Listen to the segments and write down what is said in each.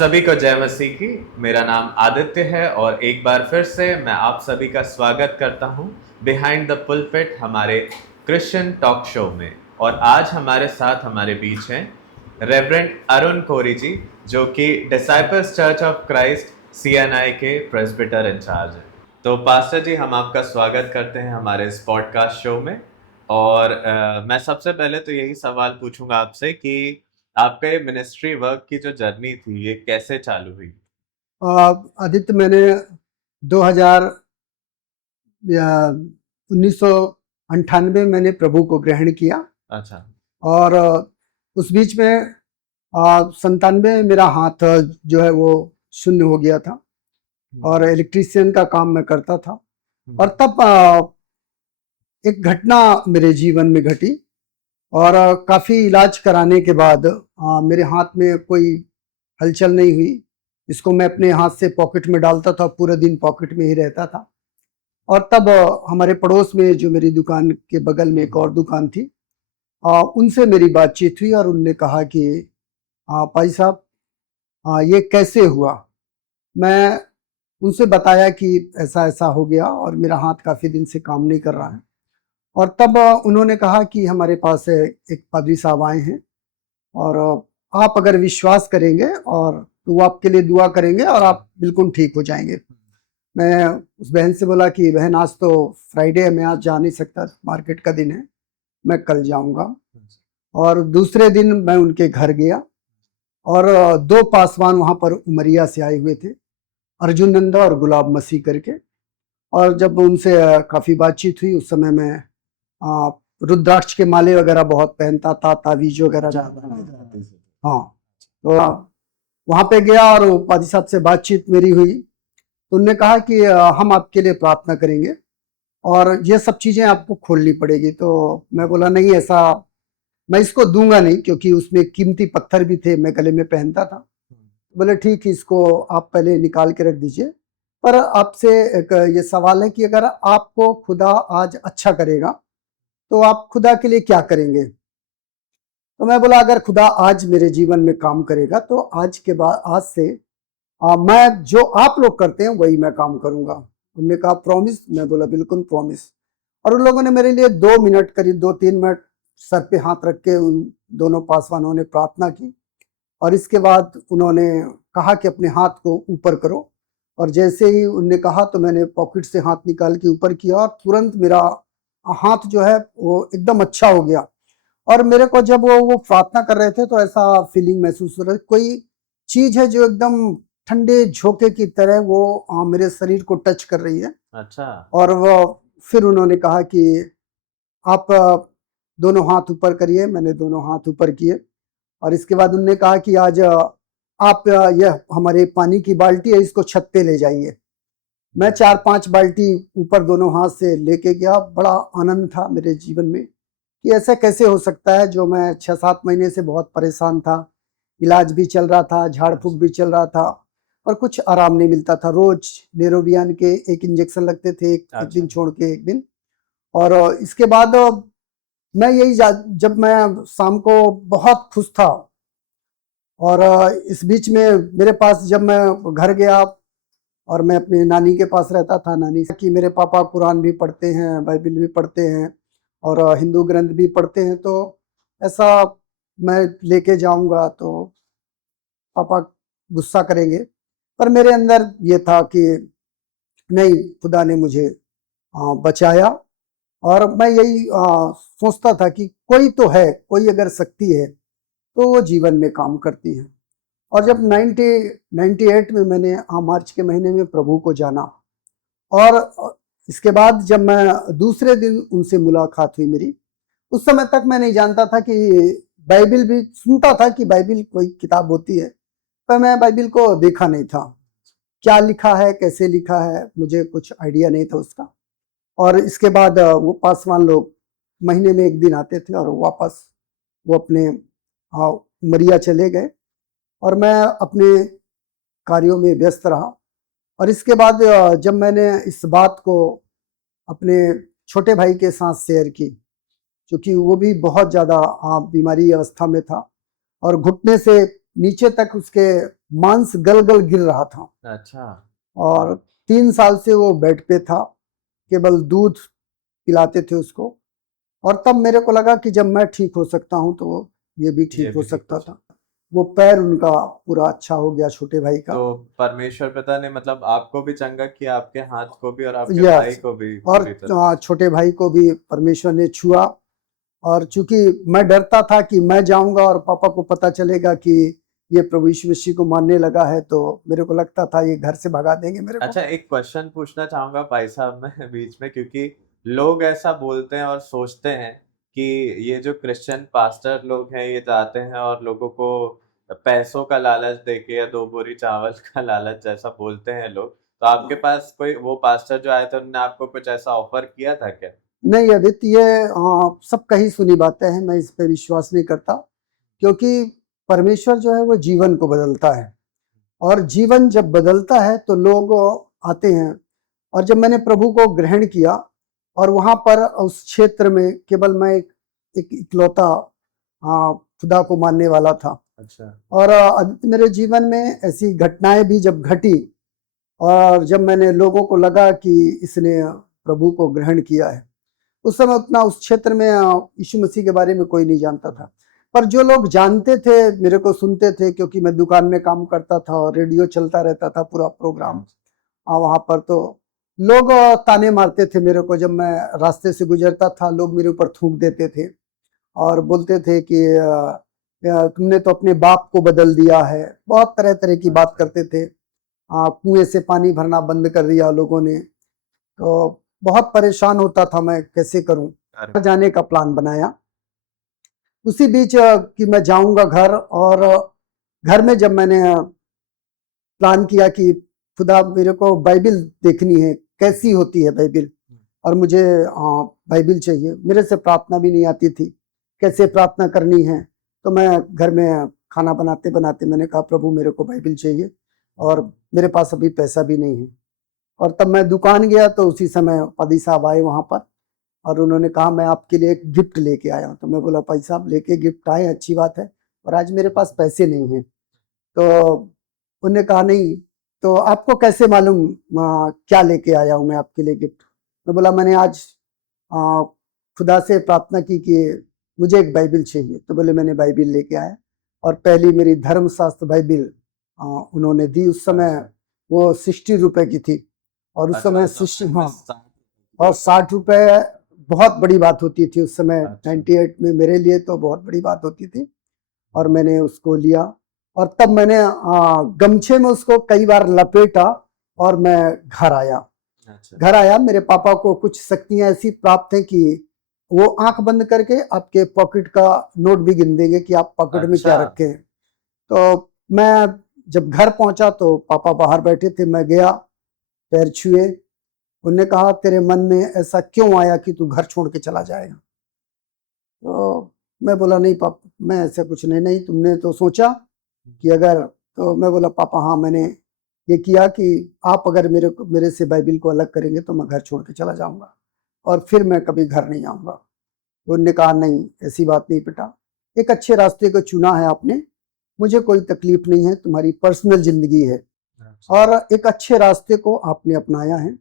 सभी को जय मसीह की। मेरा नाम आदित्य है और एक बार फिर से मैं आप सभी का स्वागत करता हूं बिहाइंड द पुलपिट हमारे क्रिश्चियन टॉक शो में। और आज हमारे साथ हमारे बीच हैं रेवरेंड अरुण कोरी जी, जो कि disciples church of Christ CNI के प्रेस्बिटर इंचार्ज हैं। तो पास्टर जी, हम आपका स्वागत करते हैं हमारे इस पॉडकास्ट शो में। और मैं सबसे पहले तो यही सवाल पूछूंगा आपसे कि आपके मिनिस्ट्री वर्क की जो जर्नी थी ये कैसे चालू हुई? आदित्य, मैंने 2000 1998 मैंने प्रभु को ग्रहण किया। अच्छा। और उस बीच में 97 में मेरा हाथ जो है वो शून्य हो गया था और इलेक्ट्रीशियन का काम मैं करता था। और तब एक घटना मेरे जीवन में घटी और काफ़ी इलाज कराने के बाद मेरे हाथ में कोई हलचल नहीं हुई। इसको मैं अपने हाथ से पॉकेट में डालता था, पूरा दिन पॉकेट में ही रहता था। और तब हमारे पड़ोस में जो मेरी दुकान के बगल में एक और दुकान थी, उनसे मेरी बातचीत हुई और उनने कहा कि भाई साहब, ये कैसे हुआ। मैं उनसे बताया कि ऐसा ऐसा हो गया और मेरा हाथ काफ़ी दिन से काम नहीं कर रहा है। और तब उन्होंने कहा कि हमारे पास एक पादरी साहब आए हैं और आप अगर विश्वास करेंगे और तो वो आपके लिए दुआ करेंगे और आप बिल्कुल ठीक हो जाएंगे। मैं उस बहन से बोला कि बहन, आज तो फ्राइडे है, मैं आज जा नहीं सकता, मार्केट का दिन है, मैं कल जाऊंगा। और दूसरे दिन मैं उनके घर गया और दो पासवान वहाँ पर उमरिया से आए हुए थे, अर्जुन नंदा और गुलाब मसीह करके। और जब उनसे काफ़ी बातचीत हुई, उस समय मैं रुद्राक्ष के माले वगैरह बहुत पहनता था, तावीज वगैरह। हाँ, तो वहाँ पे गया और पादी साहब से बातचीत मेरी हुई, तो उन्होंने कहा कि हम आपके लिए प्रार्थना करेंगे और ये सब चीज़ें आपको खोलनी पड़ेगी। तो मैं बोला नहीं, ऐसा मैं इसको दूंगा नहीं, क्योंकि उसमें कीमती पत्थर भी थे, मैं गले में पहनता था। बोले ठीक है, इसको आप पहले निकाल के रख दीजिए, पर आपसे एक ये सवाल है कि अगर आपको खुदा आज अच्छा करेगा तो आप खुदा के लिए क्या करेंगे। तो मैं बोला अगर खुदा आज मेरे जीवन में काम करेगा तो आज के बाद, आज से मैं जो आप लोग करते हैं वही मैं काम करूंगा। उन्होंने कहा प्रॉमिस। मैं बोला बिल्कुल प्रॉमिस। और उन लोगों ने मेरे लिए 2 मिनट, करीब 2-3 मिनट सर पे हाथ रख के उन दोनों पासवानों ने प्रार्थना की। और इसके बाद उन्होंने कहा कि अपने हाथ को ऊपर करो। और जैसे ही उनने कहा तो मैंने पॉकेट से हाथ निकाल के ऊपर किया और तुरंत मेरा हाथ जो है वो एकदम अच्छा हो गया। और मेरे को जब वो प्रार्थना कर रहे थे तो ऐसा फीलिंग महसूस हो रहा है, कोई चीज है जो एकदम ठंडे झोंके की तरह वो मेरे शरीर को टच कर रही है। अच्छा। और वो फिर उन्होंने कहा कि आप दोनों हाथ ऊपर करिए। मैंने दोनों हाथ ऊपर किए और इसके बाद उन्होंने कहा कि आज आप यह हमारे पानी की बाल्टी है, इसको छत पे ले जाइए। मैं 4-5 बाल्टी ऊपर दोनों हाथ से लेके गया। बड़ा आनंद था मेरे जीवन में कि ऐसा कैसे हो सकता है। जो मैं 6-7 महीने से बहुत परेशान था, इलाज भी चल रहा था, झाड़ फूक भी चल रहा था और कुछ आराम नहीं मिलता था। रोज नेरोबियन के एक इंजेक्शन लगते थे, एक दिन छोड़ के एक दिन। और इसके बाद मैं यही जब मैं शाम को बहुत खुश था। और इस बीच में मेरे पास जब मैं घर गया और मैं अपने नानी के पास रहता था, नानी से कि मेरे पापा कुरान भी पढ़ते हैं, बाइबल भी पढ़ते हैं और हिंदू ग्रंथ भी पढ़ते हैं, तो ऐसा मैं लेके जाऊंगा तो पापा गुस्सा करेंगे। पर मेरे अंदर ये था कि नहीं, खुदा ने मुझे बचाया। और मैं यही सोचता था कि कोई तो है, कोई अगर शक्ति है तो वो जीवन में काम करती है। और जब 98 में मैंने मार्च के महीने में प्रभु को जाना और इसके बाद जब मैं दूसरे दिन उनसे मुलाकात हुई मेरी, उस समय तक मैं नहीं जानता था कि बाइबिल भी सुनता था कि बाइबिल कोई किताब होती है, पर मैं बाइबिल को देखा नहीं था। क्या लिखा है, कैसे लिखा है, मुझे कुछ आइडिया नहीं था उसका। और इसके बाद वो पासवान लोग महीने में एक दिन आते थे और वापस वो अपने उमरिया चले गए और मैं अपने कार्यों में व्यस्त रहा। और इसके बाद जब मैंने इस बात को अपने छोटे भाई के साथ शेयर की, क्योंकि वो भी बहुत ज़्यादा बीमारी अवस्था में था और घुटने से नीचे तक उसके मांस गल गल गिर रहा था। अच्छा। और 3 साल से वो बेड पे था, केवल दूध पिलाते थे उसको। और तब मेरे को लगा कि जब मैं ठीक हो सकता हूँ तो ये भी ठीक हो सकता था। वो पैर उनका पूरा अच्छा हो गया छोटे भाई का। तो परमेश्वर पिता ने मतलब आपको भी चंगा किया, आपके हाथ को भी और आपके भाई यस, को भी और पूरी तरह। छोटे भाई को भी परमेश्वर ने छुआ। और चूंकि मैं डरता था कि मैं जाऊंगा और पापा को पता चलेगा कि ये प्रभु यीशु मसीह को मानने लगा है, तो मेरे को लगता था ये घर से भगा देंगे मेरे को। अच्छा, एक क्वेश्चन पूछना चाहूंगा भाई साहब मैं बीच में, क्योंकि लोग ऐसा बोलते हैं और सोचते हैं कि ये जो क्रिश्चियन पास्टर लोग हैं ये जाते हैं और लोगों को पैसों का लालच देके या 2 बोरी चावल का लालच जैसा बोलते हैं लोग। तो आपके पास कोई वो पास्टर जो आए थे उन्होंने आपको कुछ ऐसा ऑफर किया था क्या? नहीं आदित्य, ये सब कही सुनी बातें हैं, मैं इस पे विश्वास नहीं करता। क्योंकि परमेश्वर जो है वो जीवन को बदलता है, और जीवन जब बदलता है तो लोग आते हैं। और जब मैंने प्रभु को ग्रहण किया और वहाँ पर उस क्षेत्र में केवल मैं एक इकलौता खुदा को मानने वाला था। अच्छा। और आदित्य, मेरे जीवन में ऐसी घटनाएं भी जब घटी, और जब मैंने लोगों को लगा कि इसने प्रभु को ग्रहण किया है, उस समय उतना उस क्षेत्र में यीशु मसीह के बारे में कोई नहीं जानता था। पर जो लोग जानते थे मेरे को सुनते थे, क्योंकि मैं दुकान में काम करता था और रेडियो चलता रहता था पूरा प्रोग्राम वहाँ पर। तो लोग ताने मारते थे मेरे को, जब मैं रास्ते से गुजरता था लोग मेरे ऊपर थूक देते थे और बोलते थे कि तुमने तो अपने बाप को बदल दिया है। बहुत तरह तरह की बात करते थे। कुएं से पानी भरना बंद कर दिया लोगों ने। तो बहुत परेशान होता था मैं, कैसे करूं। जाने का प्लान बनाया उसी बीच कि मैं जाऊंगा घर। और घर में जब मैंने प्लान किया कि खुदा मेरे को बाइबिल देखनी है, कैसी होती है बाइबिल, और मुझे बाइबिल चाहिए। मेरे से प्रार्थना भी नहीं आती थी, कैसे प्रार्थना करनी है। तो मैं घर में खाना बनाते बनाते मैंने कहा प्रभु मेरे को बाइबिल चाहिए, और मेरे पास अभी पैसा भी नहीं है। और तब मैं दुकान गया तो उसी समय पादी साहब आए वहाँ पर, और उन्होंने कहा मैं आपके लिए एक गिफ्ट लेके आया हूँ। तो मैं बोला भाई साहब लेके गिफ्ट आए, अच्छी बात है, और आज मेरे पास पैसे नहीं हैं। तो उन्होंने कहा नहीं, तो आपको कैसे मालूम क्या लेके आया हूँ मैं आपके लिए गिफ्ट। मैं बोला मैंने आज खुदा से प्रार्थना की कि मुझे एक बाइबिल चाहिए। तो बोले मैंने बाइबिल लेके आया, और पहली मेरी धर्मशास्त्र बाइबिल उन्होंने दी। उस समय वो 60 रुपए की थी, और उस समय 60, हाँ, और 60 रुपए बहुत बड़ी बात होती थी उस समय। 98 में मेरे लिए तो बहुत बड़ी बात होती थी। और मैंने उसको लिया, और तब मैंने गमछे में उसको कई बार लपेटा, और मैं घर आया। घर आया, मेरे पापा को कुछ शक्तियां ऐसी प्राप्त हैं कि वो आंख बंद करके आपके पॉकेट का नोट भी गिन देंगे कि आप पॉकेट में क्या रखे हैं। तो मैं जब घर पहुंचा तो पापा बाहर बैठे थे, मैं गया, पैर छुए। उन्होंने कहा तेरे मन में ऐसा क्यों आया कि तू घर छोड़ के चला जाएगा। तो मैं बोला नहीं पापा, मैं ऐसा कुछ नहीं तुमने तो सोचा कि अगर, तो मैं बोला पापा हाँ, मैंने ये किया कि आप अगर मेरे से बाइबिल को अलग करेंगे तो मैं घर छोड़ के चला जाऊंगा, और फिर मैं कभी घर नहीं आऊंगा। तो उन्होंने कहा नहीं, ऐसी बात नहीं बेटा, एक अच्छे रास्ते को चुना है आपने, मुझे कोई तकलीफ नहीं है, तुम्हारी पर्सनल जिंदगी है, और एक अच्छे रास्ते को आपने अपनाया है।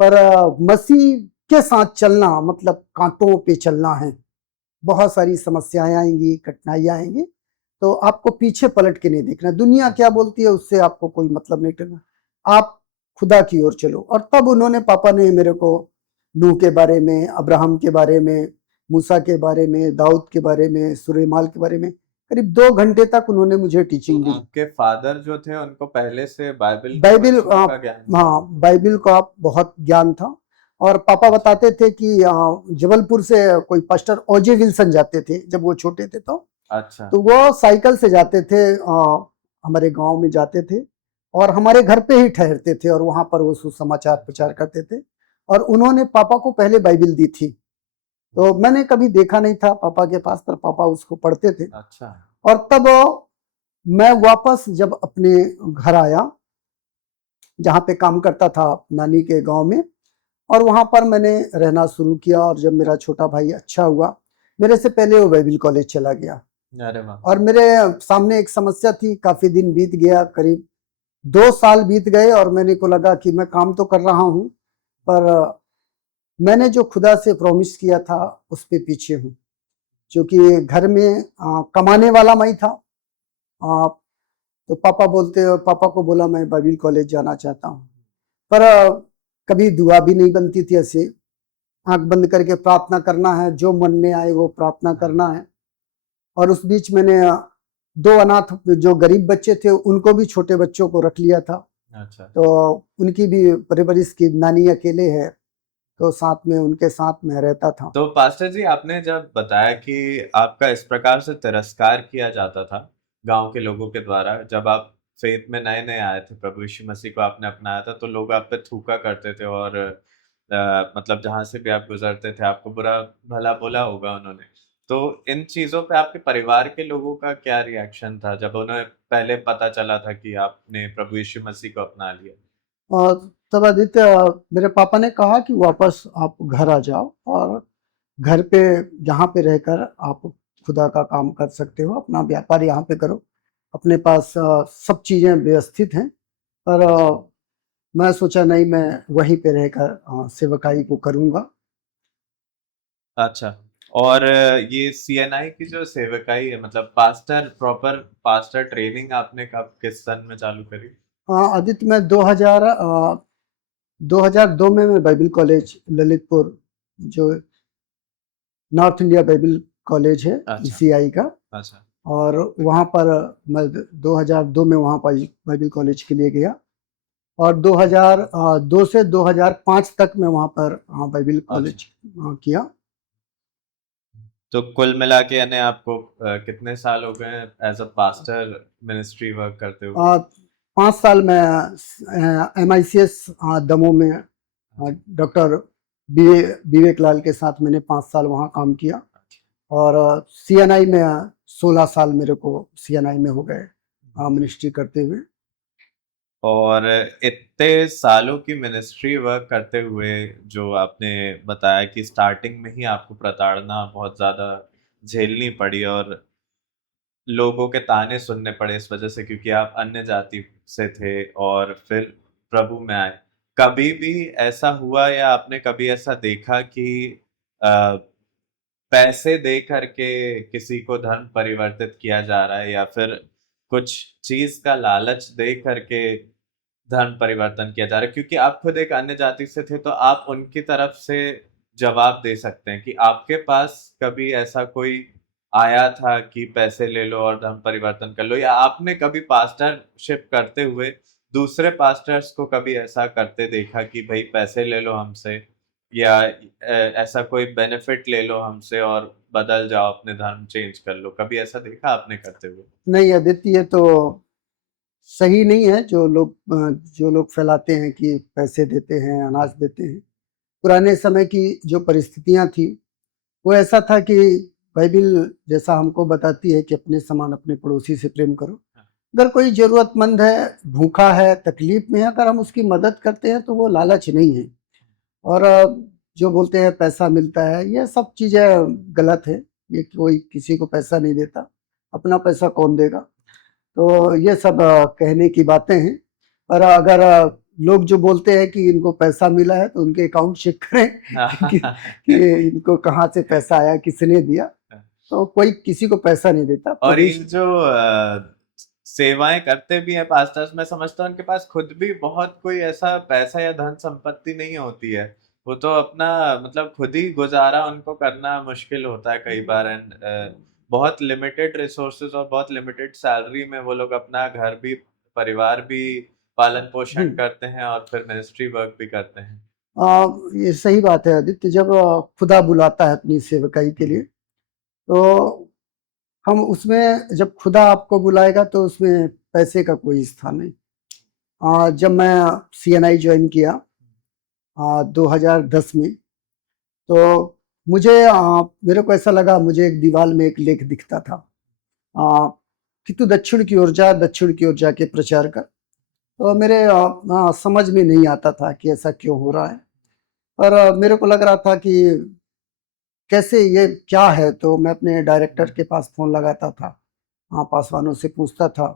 पर मसीह के साथ चलना मतलब कांटों पे चलना है। बहुत सारी समस्याएं आएंगी, कठिनाइयां आएंगी, तो आपको पीछे पलट के नहीं देखना। दुनिया क्या बोलती है उससे आपको कोई मतलब नहीं करना, आप खुदा की ओर चलो। और तब उन्होंने, पापा ने मेरे को नूह के बारे में, अब्राहम के बारे में, मूसा के बारे में, दाऊद के बारे में, सुलेमान के बारे में करीब 2 घंटे तक उन्होंने मुझे टीचिंग दी। आपके फादर जो थे उनको पहले से बाइबिल का ज्ञान, हाँ, बाइबिल का बहुत ज्ञान था। और पापा बताते थे कि जबलपुर से कोई पास्टर ओजे विल्सन जाते थे जब वो छोटे थे। तो अच्छा, तो वो साइकिल से जाते थे, हमारे गांव में जाते थे, और हमारे घर पे ही ठहरते थे, और वहां पर वो सुसमाचार प्रचार करते थे। और उन्होंने पापा को पहले बाइबिल दी थी, तो मैंने कभी देखा नहीं था पापा के पास, पर पापा उसको पढ़ते थे। अच्छा। और तब मैं वापस जब अपने घर आया, जहाँ पे काम करता था नानी के गांव में, और वहां पर मैंने रहना शुरू किया। और जब मेरा छोटा भाई अच्छा हुआ, मेरे से पहले वो बाइबिल कॉलेज चला गया, अरे वाह। और मेरे सामने एक समस्या थी, काफी दिन बीत गया, करीब 2 साल बीत गए और मैंने को लगा कि मैं काम तो कर रहा हूँ, पर मैंने जो खुदा से प्रॉमिस किया था उस पे पीछे हूँ। क्योंकि घर में कमाने वाला मैं ही था। आ, तो पापा को बोला मैं बाइबिल कॉलेज जाना चाहता हूँ, पर कभी दुआ भी नहीं बनती थी। ऐसे आंख बंद करके प्रार्थना करना है, जो मन में आए वो प्रार्थना करना है। और उस बीच मैंने 2 अनाथ जो गरीब बच्चे थे उनको भी, छोटे बच्चों को रख लिया था। अच्छा। तो उनकी भी परवरिश की, नानी अकेले है तो साथ में उनके साथ में रहता था। तो पास्टर जी, आपने जब बताया कि आपका इस प्रकार से तिरस्कार किया जाता था गांव के लोगों के द्वारा, जब आप फेथ में नए नए आए थे, प्रभु यीशु मसीह को आपने अपनाया था, तो लोग आप पे थूका करते थे और मतलब जहां से भी आप गुजरते थे आपको बुरा भला बोला होगा उन्होंने। तो इन चीजों पे आपके परिवार के लोगों का क्या रिएक्शन था जब उन्हें पहले पता चला था कि आपने प्रभु यीशु मसीह को अपना लिया? और तब आदित्य, मेरे पापा ने कहा कि वापस आप घर आ जाओ और घर पे, यहाँ पे रहकर आप खुदा का काम कर सकते हो, अपना व्यापार यहाँ पे करो, अपने पास सब चीजें व्यवस्थित हैं। पर मैं सोचा नहीं, मैं वहीं पे रहकर सेवकाई को करूँगा। अच्छा। और ये सीएनआई की जो सेवकाई है, मतलब पास्टर, प्रॉपर पास्टर ट्रेनिंग आपने कब, किस सन में चालू करी? आदित्य, मैं 2002 में मैं बाइबल कॉलेज ललितपुर, जो नॉर्थ इंडिया बाइबल कॉलेज है अच्छा। ईसीआई का, अच्छा। और वहाँ पर मैं 2002 में वहाँ पर बाइबल कॉलेज के लिए गया। और 2002 से 2005 तक मैं वहाँ पर बाइबल अच्छा। कॉलेज किया। तो कुल मिला के यानी आपको कितने साल हो गए as a pastor ministry work करते हुए? 5 साल में MICS दमोह में डॉक्टर विवेक लाल के साथ मैंने 5 साल वहाँ काम किया। और CNI में 16 साल मेरे को CNI में हो गए मिनिस्ट्री करते हुए। और इतने सालों की मिनिस्ट्री वर्क करते हुए, जो आपने बताया कि स्टार्टिंग में ही आपको प्रताड़ना बहुत ज्यादा झेलनी पड़ी और लोगों के ताने सुनने पड़े इस वजह से, क्योंकि आप अन्य जाति से थे और फिर प्रभु में आए, कभी भी ऐसा हुआ या आपने कभी ऐसा देखा कि आ, पैसे दे करके किसी को धर्म परिवर्तित किया जा रहा है, या फिर कुछ चीज का लालच दे करके धर्म परिवर्तन किया जा रहा है? क्योंकि आप खुद एक अन्य जाति से थे, तो आप उनकी तरफ से जवाब दे सकते हैं कि आपके पास कभी ऐसा कोई आया था कि पैसे ले लो और धर्म परिवर्तन कर लो, या आपने कभी पास्टरशिप करते हुए दूसरे पास्टर्स को कभी ऐसा करते देखा कि भाई पैसे ले लो हमसे, या ऐसा कोई बेनिफिट ले लो हमसे और बदल जाओ, अपने धर्म चेंज कर लो? कभी ऐसा देखा आपने करते हुए? नहीं आदित्य, ये तो सही नहीं है जो लोग फैलाते हैं कि पैसे देते हैं, अनाज देते हैं। पुराने समय की जो परिस्थितियां थी वो ऐसा था कि बाइबिल जैसा हमको बताती है कि अपने समान अपने पड़ोसी से प्रेम करो। अगर कोई जरूरतमंद है, भूखा है, तकलीफ में है, अगर हम उसकी मदद करते हैं तो वो लालच नहीं है। और जो बोलते हैं पैसा मिलता है, ये सब चीज़ें गलत है। ये कोई किसी को पैसा नहीं देता, अपना पैसा कौन देगा? तो ये सब कहने की बातें हैं। पर अगर लोग जो बोलते हैं कि इनको पैसा मिला है तो उनके अकाउंट चेक करें कि इनको कहाँ से पैसा आया, किसने दिया। तो कोई किसी को पैसा नहीं देता। और ये जो सेवाएं करते भी हैं पास्टर्स, मैं समझता हूँ उनके पास खुद भी बहुत कोई ऐसा पैसा या धन संपत्ति नहीं होती है। वो तो अपना मतलब खुद ही गुजारा उनको करना मुश्किल होता है कई बार, एंड बहुत लिमिटेड रिसोर्सेज और बहुत लिमिटेड सैलरी में वो लोग अपना घर भी, परिवार भी पालन पोषण करते हैं और फिर मिनिस्ट्री वर्क भी करते हैं। ये सही बात है आदित्य। जब खुदा बुलाता है अपनी सेवकाई के लिए, तो हम उसमें, जब खुदा आपको बुलाएगा तो उसमें पैसे का कोई स्थान नहीं। जब मैं CNI ज्वाइन किया 2010 में, तो मेरे को ऐसा लगा, मुझे एक दीवार में एक लेख दिखता था कि तू दक्षिण की ओर जा, दक्षिण की ओर जाके प्रचार कर। तो मेरे समझ में नहीं आता था कि ऐसा क्यों हो रहा है। पर मेरे को लग रहा था कि कैसे ये क्या है, तो मैं अपने डायरेक्टर के पास फ़ोन लगाता था, हाँ, पासवानों से पूछता था,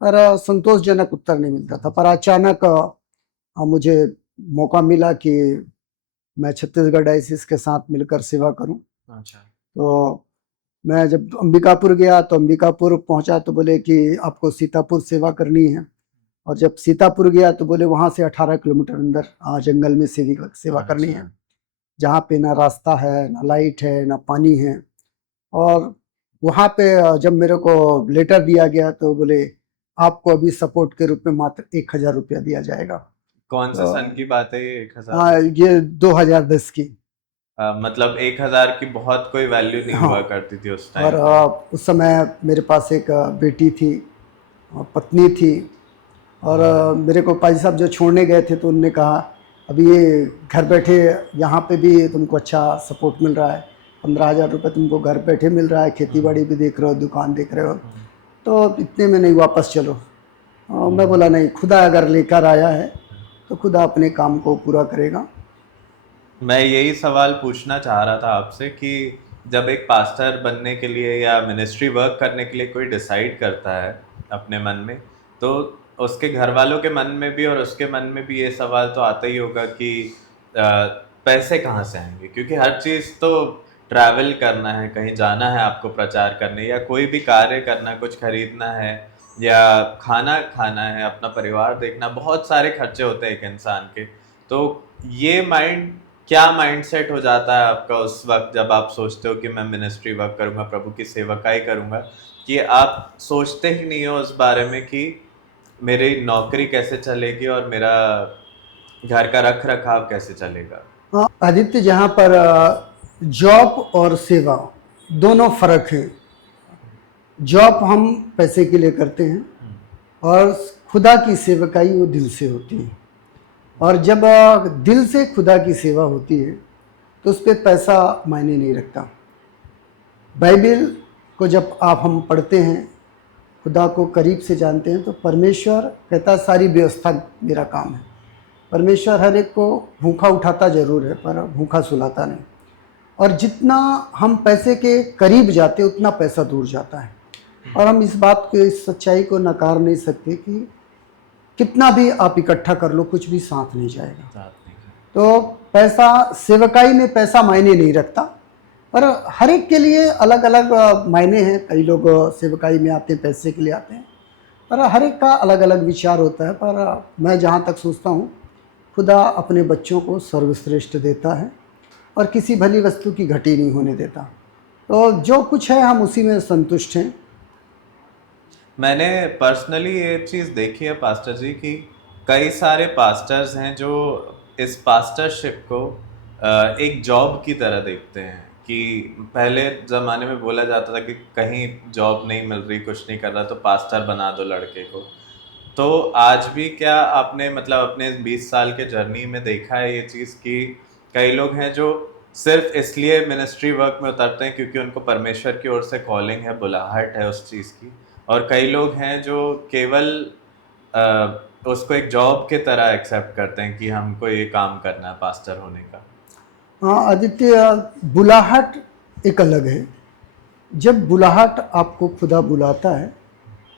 पर संतोषजनक उत्तर नहीं मिलता था। पर अचानक मुझे मौका मिला कि मैं छत्तीसगढ़ डायसिस के साथ मिलकर सेवा करूं। अच्छा। तो मैं जब अंबिकापुर गया तो अंबिकापुर पहुंचा तो बोले कि आपको सीतापुर सेवा करनी है, और जब सीतापुर गया तो बोले वहां से 18 किलोमीटर अंदर जंगल में सेवा करनी है, जहाँ पे ना रास्ता है, ना लाइट है, ना पानी है। और वहाँ पे जब मेरे को लेटर दिया गया तो बोले आपको अभी सपोर्ट के रूप में मात्र 1000 रुपया दिया जाएगा। कौन से तो सन की बात है ये, 1000? हाँ, ये 2010 की। मतलब 1000 की बहुत कोई वैल्यू नहीं हाँ, हुआ करती थी उस और टाइम पे। उस समय मेरे पास एक बेटी थी, पत्नी थी, और मेरे को भाई साहब जो छोड़ने गए थे तो उनने कहा अभी ये घर बैठे यहाँ पे भी तुमको अच्छा सपोर्ट मिल रहा है, 15,000 रुपये तुमको घर बैठे मिल रहा है, खेती बाड़ी भी देख रहे हो, दुकान देख रहे हो, तो इतने में नहीं वापस चलो। मैं बोला नहीं, खुदा अगर लेकर आया है तो खुदा अपने काम को पूरा करेगा। मैं यही सवाल पूछना चाह रहा था आपसे कि जब एक पास्टर बनने के लिए या मिनिस्ट्री वर्क करने के लिए कोई डिसाइड करता है अपने मन में, तो उसके घर वालों के मन में भी और उसके मन में भी ये सवाल तो आता ही होगा कि पैसे कहाँ से आएंगे, क्योंकि हर चीज़ तो ट्रैवल करना है, कहीं जाना है आपको प्रचार करने, या कोई भी कार्य करना, कुछ खरीदना है या खाना खाना है, अपना परिवार देखना, बहुत सारे खर्चे होते हैं एक इंसान के। तो ये क्या माइंडसेट हो जाता है आपका उस वक्त जब आप सोचते हो कि मैं मिनिस्ट्री वर्क करूंगा, प्रभु की सेवकाई करूंगा, कि आप सोचते ही नहीं हो उस बारे में कि मेरी नौकरी कैसे चलेगी और मेरा घर का रख रखाव कैसे चलेगा? आदित्य, जहाँ पर जॉब और सेवा दोनों फर्क है। जॉब हम पैसे के लिए करते हैं, और खुदा की सेवकाई वो दिल से होती है। और जब दिल से खुदा की सेवा होती है तो उस पर पैसा मायने नहीं रखता। बाइबल को जब हम पढ़ते हैं, खुदा को करीब से जानते हैं, तो परमेश्वर कहता सारी व्यवस्था मेरा काम है। परमेश्वर हर एक को भूखा उठाता जरूर है पर भूखा सुलाता नहीं। और जितना हम पैसे के करीब जाते उतना पैसा दूर जाता है। और हम इस बात को, इस सच्चाई को नकार नहीं सकते कि कितना भी आप इकट्ठा कर लो, कुछ भी साथ नहीं जाएगा। तो पैसा, सेवकाई में पैसा मायने नहीं रखता, पर हर एक के लिए अलग अलग मायने हैं। कई लोग सेवकाई में आते हैं पैसे के लिए आते हैं, पर हर एक का अलग अलग विचार होता है। पर मैं जहाँ तक सोचता हूँ, खुदा अपने बच्चों को सर्वश्रेष्ठ देता है और किसी भली वस्तु की घटी नहीं होने देता। तो जो कुछ है हम उसी में संतुष्ट हैं। मैंने पर्सनली ये चीज़ देखी है पास्टर जी कि कई सारे पास्टर्स हैं जो इस पास्टरशिप को एक जॉब की तरह देखते हैं। कि पहले ज़माने में बोला जाता था कि कहीं जॉब नहीं मिल रही, कुछ नहीं कर रहा, तो पास्टर बना दो लड़के को। तो आज भी क्या आपने मतलब अपने 20 साल के जर्नी में देखा है ये चीज़ कि कई लोग हैं जो सिर्फ इसलिए मिनिस्ट्री वर्क में उतरते हैं क्योंकि उनको परमेश्वर की ओर से कॉलिंग है, बुलाहट है उस चीज़ की, और कई लोग हैं जो केवल उसको एक जॉब के तरह एक्सेप्ट करते हैं कि हमको ये काम करना है पास्टर होने का? हाँ आदित्य, बुलाहट एक अलग है। जब बुलाहट आपको खुदा बुलाता है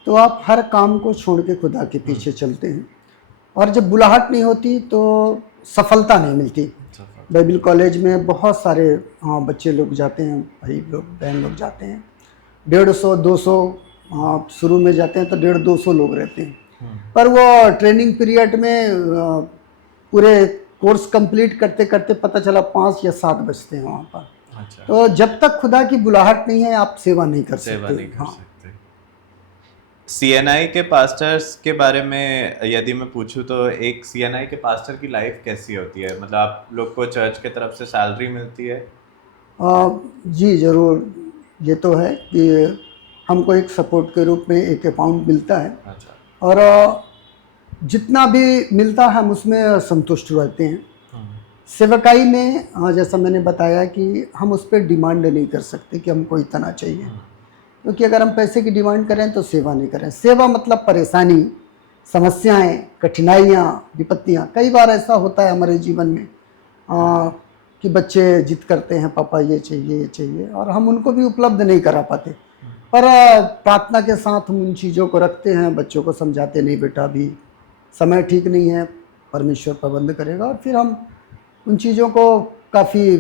तो आप हर काम को छोड़ के खुदा के पीछे चलते हैं, और जब बुलाहट नहीं होती तो सफलता नहीं मिलती। बाइबल कॉलेज में बहुत सारे बच्चे लोग जाते हैं, भाई लोग, बहन लोग जाते हैं, 150 200 शुरू में जाते हैं तो 150 200 लोग रहते हैं। पर वो ट्रेनिंग पीरियड में पूरे कोर्स कंप्लीट करते करते पता चला 5 या 7 बजते हैं वहाँ पर। अच्छा। तो जब तक खुदा की बुलाहट नहीं है आप सेवा नहीं कर सेवा सकते। नहीं कर हाँ, सकते। सीएनआई के पास्टर्स के बारे में यदि मैं पूछूं तो एक सीएनआई के पास्टर की लाइफ कैसी होती है? मतलब आप लोग को चर्च के तरफ से सैलरी मिलती है? जी ज़रूर। ये तो है कि हमको एक सपोर्ट के रूप में एक अमाउंट मिलता है, अच्छा। और जितना भी मिलता है हम उसमें संतुष्ट रहते हैं। सेवकाई में जैसा मैंने बताया कि हम उस पर डिमांड नहीं कर सकते कि हमको इतना चाहिए, क्योंकि अगर हम पैसे की डिमांड करें तो सेवा नहीं करें। सेवा मतलब परेशानी, समस्याएं, कठिनाइयाँ, विपत्तियाँ। कई बार ऐसा होता है हमारे जीवन में कि बच्चे जिद करते हैं पापा ये चाहिए ये चाहिए, और हम उनको भी उपलब्ध नहीं करा पाते। पर प्रार्थना के साथ हम उन चीज़ों को रखते हैं, बच्चों को समझाते, नहीं बेटा अभी समय ठीक नहीं है, परमेश्वर प्रबंध करेगा, और फिर हम उन चीज़ों को काफ़ी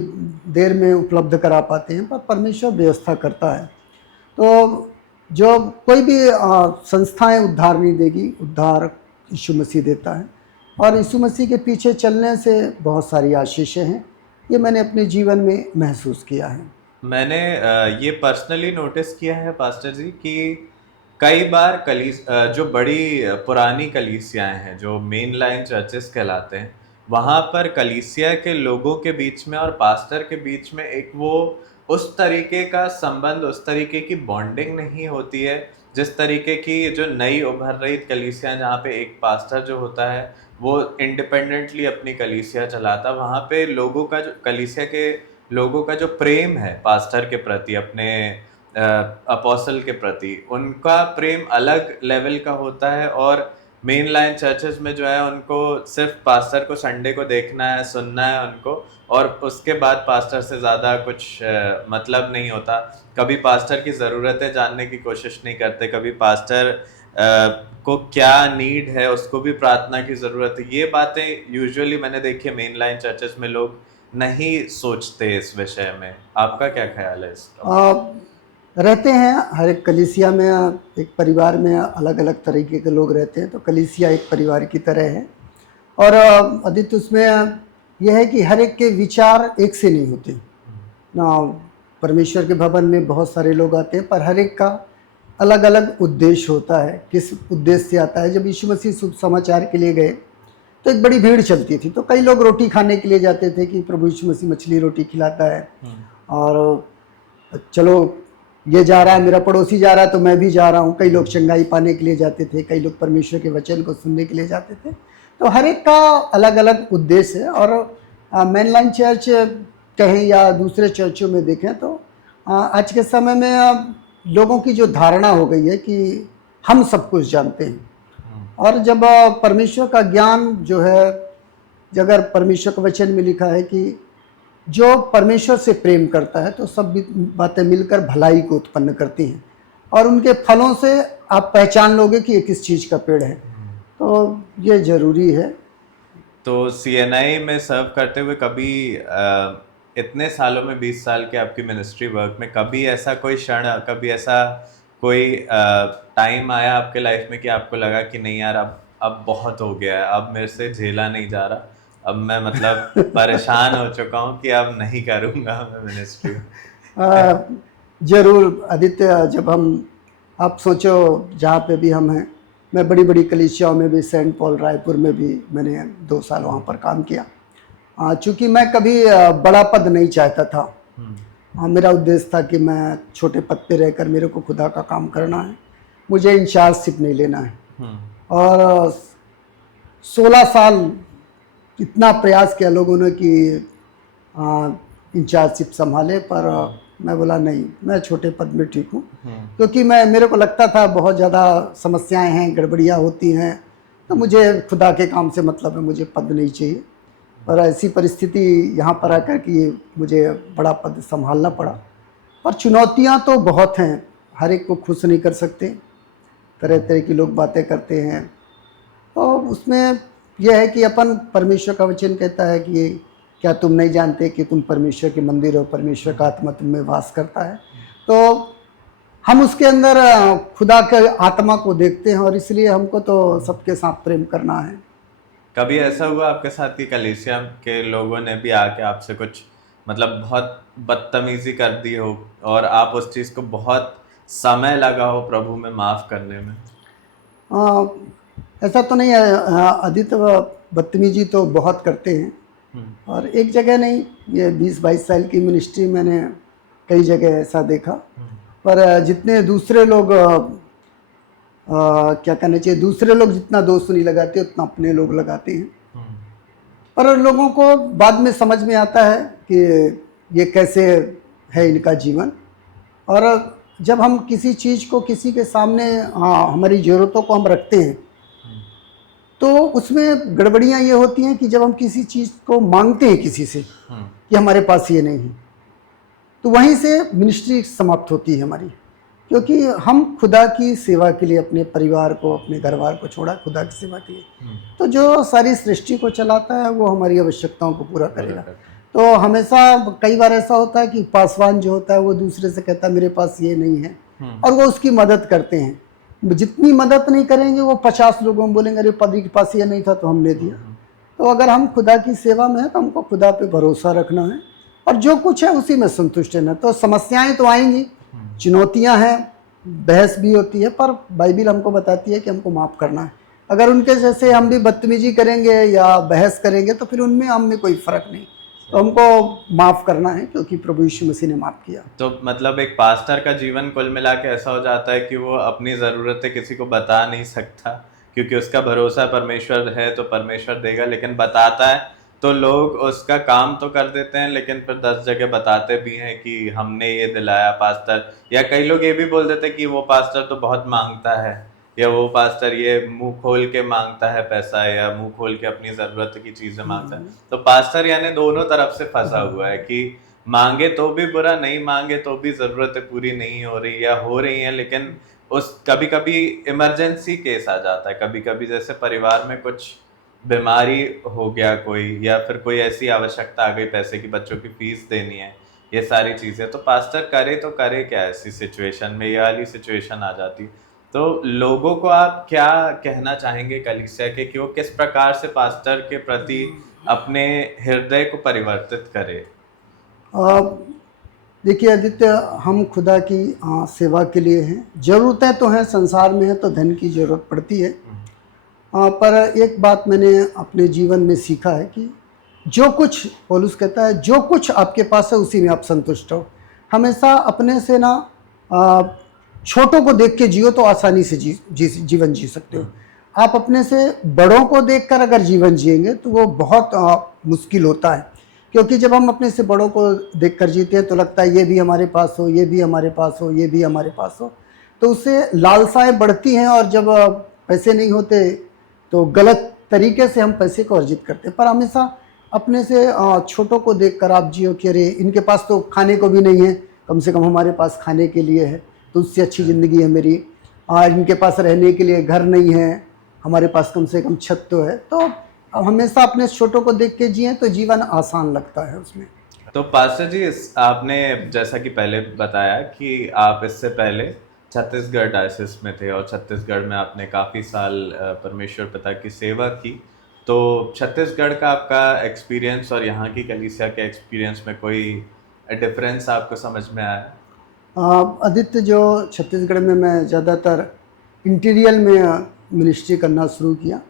देर में उपलब्ध करा पाते हैं। पर परमेश्वर व्यवस्था करता है। तो जो कोई भी संस्थाएं उद्धार नहीं देगी, उद्धार यीशु मसीह देता है, और यीशु मसीह के पीछे चलने से बहुत सारी आशीषें हैं। ये मैंने अपने जीवन में महसूस किया है। मैंने ये पर्सनली नोटिस किया है पास्टर जी कि कई बार जो बड़ी पुरानी कलीसियाएं हैं, जो मेन लाइन चर्चेस कहलाते हैं, वहाँ पर कलीसिया के लोगों के बीच में और पास्टर के बीच में एक वो उस तरीके का संबंध, उस तरीके की बॉन्डिंग नहीं होती है जिस तरीके की जो नई उभर रही कलीसिया, जहाँ पे एक पास्टर जो होता है वो इंडिपेंडेंटली अपनी कलीसिया चलाता। वहाँ पे लोगों का जो कलीसिया के लोगों का जो प्रेम है पास्टर के प्रति, अपने अपोस्टल के प्रति, उनका प्रेम अलग लेवल का होता है। और मेन लाइन चर्चेस में जो है उनको सिर्फ पास्टर को संडे को देखना है, सुनना है उनको, और उसके बाद पास्टर से ज़्यादा कुछ मतलब नहीं होता। कभी पास्टर की ज़रूरतें जानने की कोशिश नहीं करते, कभी पास्टर को क्या नीड है उसको भी प्रार्थना की ज़रूरत है। ये बातें यूजुअली मैंने देखी है मेन लाइन चर्चेस में, लोग नहीं सोचते इस विषय में। आपका क्या ख्याल है इसका? रहते हैं हर एक कलीसिया में, एक परिवार में अलग अलग तरीके के लोग रहते हैं, तो कलीसिया एक परिवार की तरह है। और आदित्य उसमें यह है कि हर एक के विचार एक से नहीं होते ना। परमेश्वर के भवन में बहुत सारे लोग आते हैं, पर हर एक का अलग अलग उद्देश्य होता है। किस उद्देश्य से आता है? जब यीशु मसीह शुभ समाचार के लिए गए तो एक बड़ी भीड़ चलती थी, तो कई लोग रोटी खाने के लिए जाते थे कि प्रभु यीशु मसीह मछली रोटी खिलाता है, और चलो ये जा रहा है, मेरा पड़ोसी जा रहा है तो मैं भी जा रहा हूँ। कई लोग चंगाई पाने के लिए जाते थे, कई लोग परमेश्वर के वचन को सुनने के लिए जाते थे। तो हर एक का अलग अलग उद्देश्य है। और मेनलाइन चर्च कहें या दूसरे चर्चों में देखें तो आज के समय में लोगों की जो धारणा हो गई है कि हम सब कुछ जानते हैं। और जब परमेश्वर का ज्ञान जो है, अगर परमेश्वर के वचन में लिखा है कि जो परमेश्वर से प्रेम करता है तो सब बातें मिलकर भलाई को उत्पन्न करती हैं, और उनके फलों से आप पहचान लोगे कि ये किस चीज़ का पेड़ है। तो ये ज़रूरी है। तो सीएनआई में सर्व करते हुए कभी इतने सालों में, 20 साल के आपकी मिनिस्ट्री वर्क में, कभी ऐसा कोई क्षण, कभी ऐसा कोई टाइम आया आपके लाइफ में कि आपको लगा कि नहीं यार अब बहुत हो गया है, अब मेरे से झेला नहीं जा रहा, अब मैं मतलब परेशान हो चुका हूँ कि अब नहीं करूँगा मैं मिनिस्ट्री? जरूर आदित्य, जब आप सोचो जहाँ पे भी हम हैं, मैं बड़ी बड़ी कलीसियाओं में भी, सेंट पॉल रायपुर में भी मैंने 2 साल वहाँ पर काम किया। चूँकि मैं कभी बड़ा पद नहीं चाहता था। मेरा उद्देश्य था कि मैं छोटे पद पे रहकर मेरे को खुदा का काम करना है, मुझे इंचार्जशिप नहीं लेना है। और 16 साल इतना प्रयास किया लोगों ने कि इंचार्जशिप संभाले, पर मैं बोला नहीं, मैं छोटे पद में ठीक हूँ। क्योंकि मेरे को लगता था बहुत ज़्यादा समस्याएं हैं, गड़बड़ियाँ होती हैं, तो मुझे खुदा के काम से मतलब है, मुझे पद नहीं चाहिए। और ऐसी परिस्थिति यहाँ पर आकर कि मुझे बड़ा पद संभालना पड़ा। और चुनौतियाँ तो बहुत हैं, हर एक को खुश नहीं कर सकते, तरह तरह की लोग बातें करते हैं। तो उसमें यह है कि अपन, परमेश्वर का वचन कहता है कि क्या तुम नहीं जानते कि तुम परमेश्वर के मंदिर हो, परमेश्वर का आत्मा तुम में वास करता है। तो हम उसके अंदर खुदा के आत्मा को देखते हैं, और इसलिए हमको तो सबके साथ प्रेम करना है। कभी ऐसा हुआ आपके साथ कि कलीसिया के लोगों ने भी आके आपसे कुछ मतलब बहुत बदतमीजी कर दी हो और आप उस चीज़ को बहुत समय लगा हो प्रभु में माफ़ करने में? ऐसा तो नहीं है आदित्य, बदतमीजी तो बहुत करते हैं, और एक जगह नहीं, ये 20-22 साल की मिनिस्ट्री मैंने कई जगह ऐसा देखा। पर जितने दूसरे लोग क्या कहना चाहिए, दूसरे लोग जितना दोष नहीं लगाते उतना अपने लोग लगाते हैं। पर लोगों को बाद में समझ में आता है कि ये कैसे है इनका जीवन। और जब हम किसी चीज़ को किसी के सामने हमारी ज़रूरतों को हम रखते हैं, तो उसमें गड़बड़ियाँ ये होती हैं कि जब हम किसी चीज़ को मांगते हैं किसी से कि हमारे पास ये नहीं है, तो वहीं से मिनिस्ट्री समाप्त होती है हमारी, क्योंकि हम खुदा की सेवा के लिए अपने परिवार को, अपने घरवार को छोड़ा खुदा की सेवा के लिए। तो जो सारी सृष्टि को चलाता है वो हमारी आवश्यकताओं को पूरा करेगा। तो हमेशा कई बार ऐसा होता है कि पासवान जो होता है वो दूसरे से कहता है मेरे पास ये नहीं है, और वो उसकी मदद करते हैं। जितनी मदद नहीं करेंगे वो 50 लोगों को बोलेंगे अरे पादरी के पास ये नहीं था तो हमने दिया। तो अगर हम खुदा की सेवा में हैं तो हमको खुदा पे भरोसा रखना है और जो कुछ है उसी में संतुष्ट रहना। तो समस्याएं तो आएंगी, चुनौतियां हैं, बहस भी होती है, पर बाइबिल हमको बताती है कि हमको माफ़ करना है। अगर उनके जैसे हम भी बदतमीजी करेंगे या बहस करेंगे तो फिर उनमें हम में कोई फ़र्क नहीं, तो हमको माफ़ करना है क्योंकि प्रभु यीशु मसीह ने माफ़ किया। तो मतलब एक पास्टर का जीवन कुल मिला के ऐसा हो जाता है कि वो अपनी ज़रूरतें किसी को बता नहीं सकता, क्योंकि उसका भरोसा परमेश्वर है तो परमेश्वर देगा, लेकिन बताता है तो लोग उसका काम तो कर देते हैं लेकिन फिर 10 जगह बताते भी हैं कि हमने ये दिलाया पास्टर, या कई लोग ये भी बोल देते हैं कि वो पास्टर तो बहुत मांगता है, या वो पास्टर ये मुंह खोल के मांगता है पैसा, या मुंह खोल के अपनी ज़रूरत की चीज़ें मांगता है। तो पास्टर यानी दोनों तरफ से फंसा हुआ है कि मांगे तो भी बुरा, नहीं मांगे तो भी ज़रूरतें पूरी नहीं हो रही या हो रही हैं, लेकिन उस कभी कभी इमरजेंसी केस आ जाता है, कभी कभी जैसे परिवार में कुछ बीमारी हो गया कोई, या फिर कोई ऐसी आवश्यकता आ गई पैसे की, बच्चों की फीस देनी है, ये सारी चीज़ें, तो पास्टर करे तो करे क्या ऐसी सिचुएशन में, ये वाली सिचुएशन आ जाती। तो लोगों को आप क्या कहना चाहेंगे कलीसिया के कि वो किस प्रकार से पास्टर के प्रति अपने हृदय को परिवर्तित करे? देखिए आदित्य, हम खुदा की सेवा के लिए हैं। ज़रूरतें तो हैं, संसार में है तो धन की ज़रूरत पड़ती है। पर एक बात मैंने अपने जीवन में सीखा है कि जो कुछ पौलुस कहता है, जो कुछ आपके पास है उसी में आप संतुष्ट हो। हमेशा अपने से ना छोटों को देख के जियो तो आसानी से जीवन जी सकते हो। आप अपने से बड़ों को देखकर अगर जीवन जिएंगे तो वो बहुत मुश्किल होता है, क्योंकि जब हम अपने से बड़ों को देखकर जीते हैं तो लगता है ये भी हमारे पास हो, ये भी हमारे पास हो, ये भी हमारे पास हो, तो उससे लालसाएं बढ़ती हैं, और जब पैसे नहीं होते तो गलत तरीके से हम पैसे को अर्जित करते हैं। पर हमेशा अपने से छोटों को देखकर आप जियो कि अरे इनके पास तो खाने को भी नहीं है, कम से कम हमारे पास खाने के लिए है, तो उससे अच्छी ज़िंदगी है मेरी। इनके पास रहने के लिए घर नहीं है, हमारे पास कम से कम छत तो है। तो हमेशा अपने छोटों को देख के जिए तो जीवन आसान लगता है उसमें। तो पास्टर जी, आपने जैसा कि पहले बताया कि आप इससे पहले छत्तीसगढ़ डायसिस में थे, और छत्तीसगढ़ में आपने काफ़ी साल परमेश्वर पिता की सेवा की। तो छत्तीसगढ़ का आपका एक्सपीरियंस और यहाँ की कलीसिया के एक्सपीरियंस में कोई डिफरेंस आपको समझ में आया? आदित्य, जो छत्तीसगढ़ में मैं ज़्यादातर इंटीरियर में मिनिस्ट्री करना शुरू किया,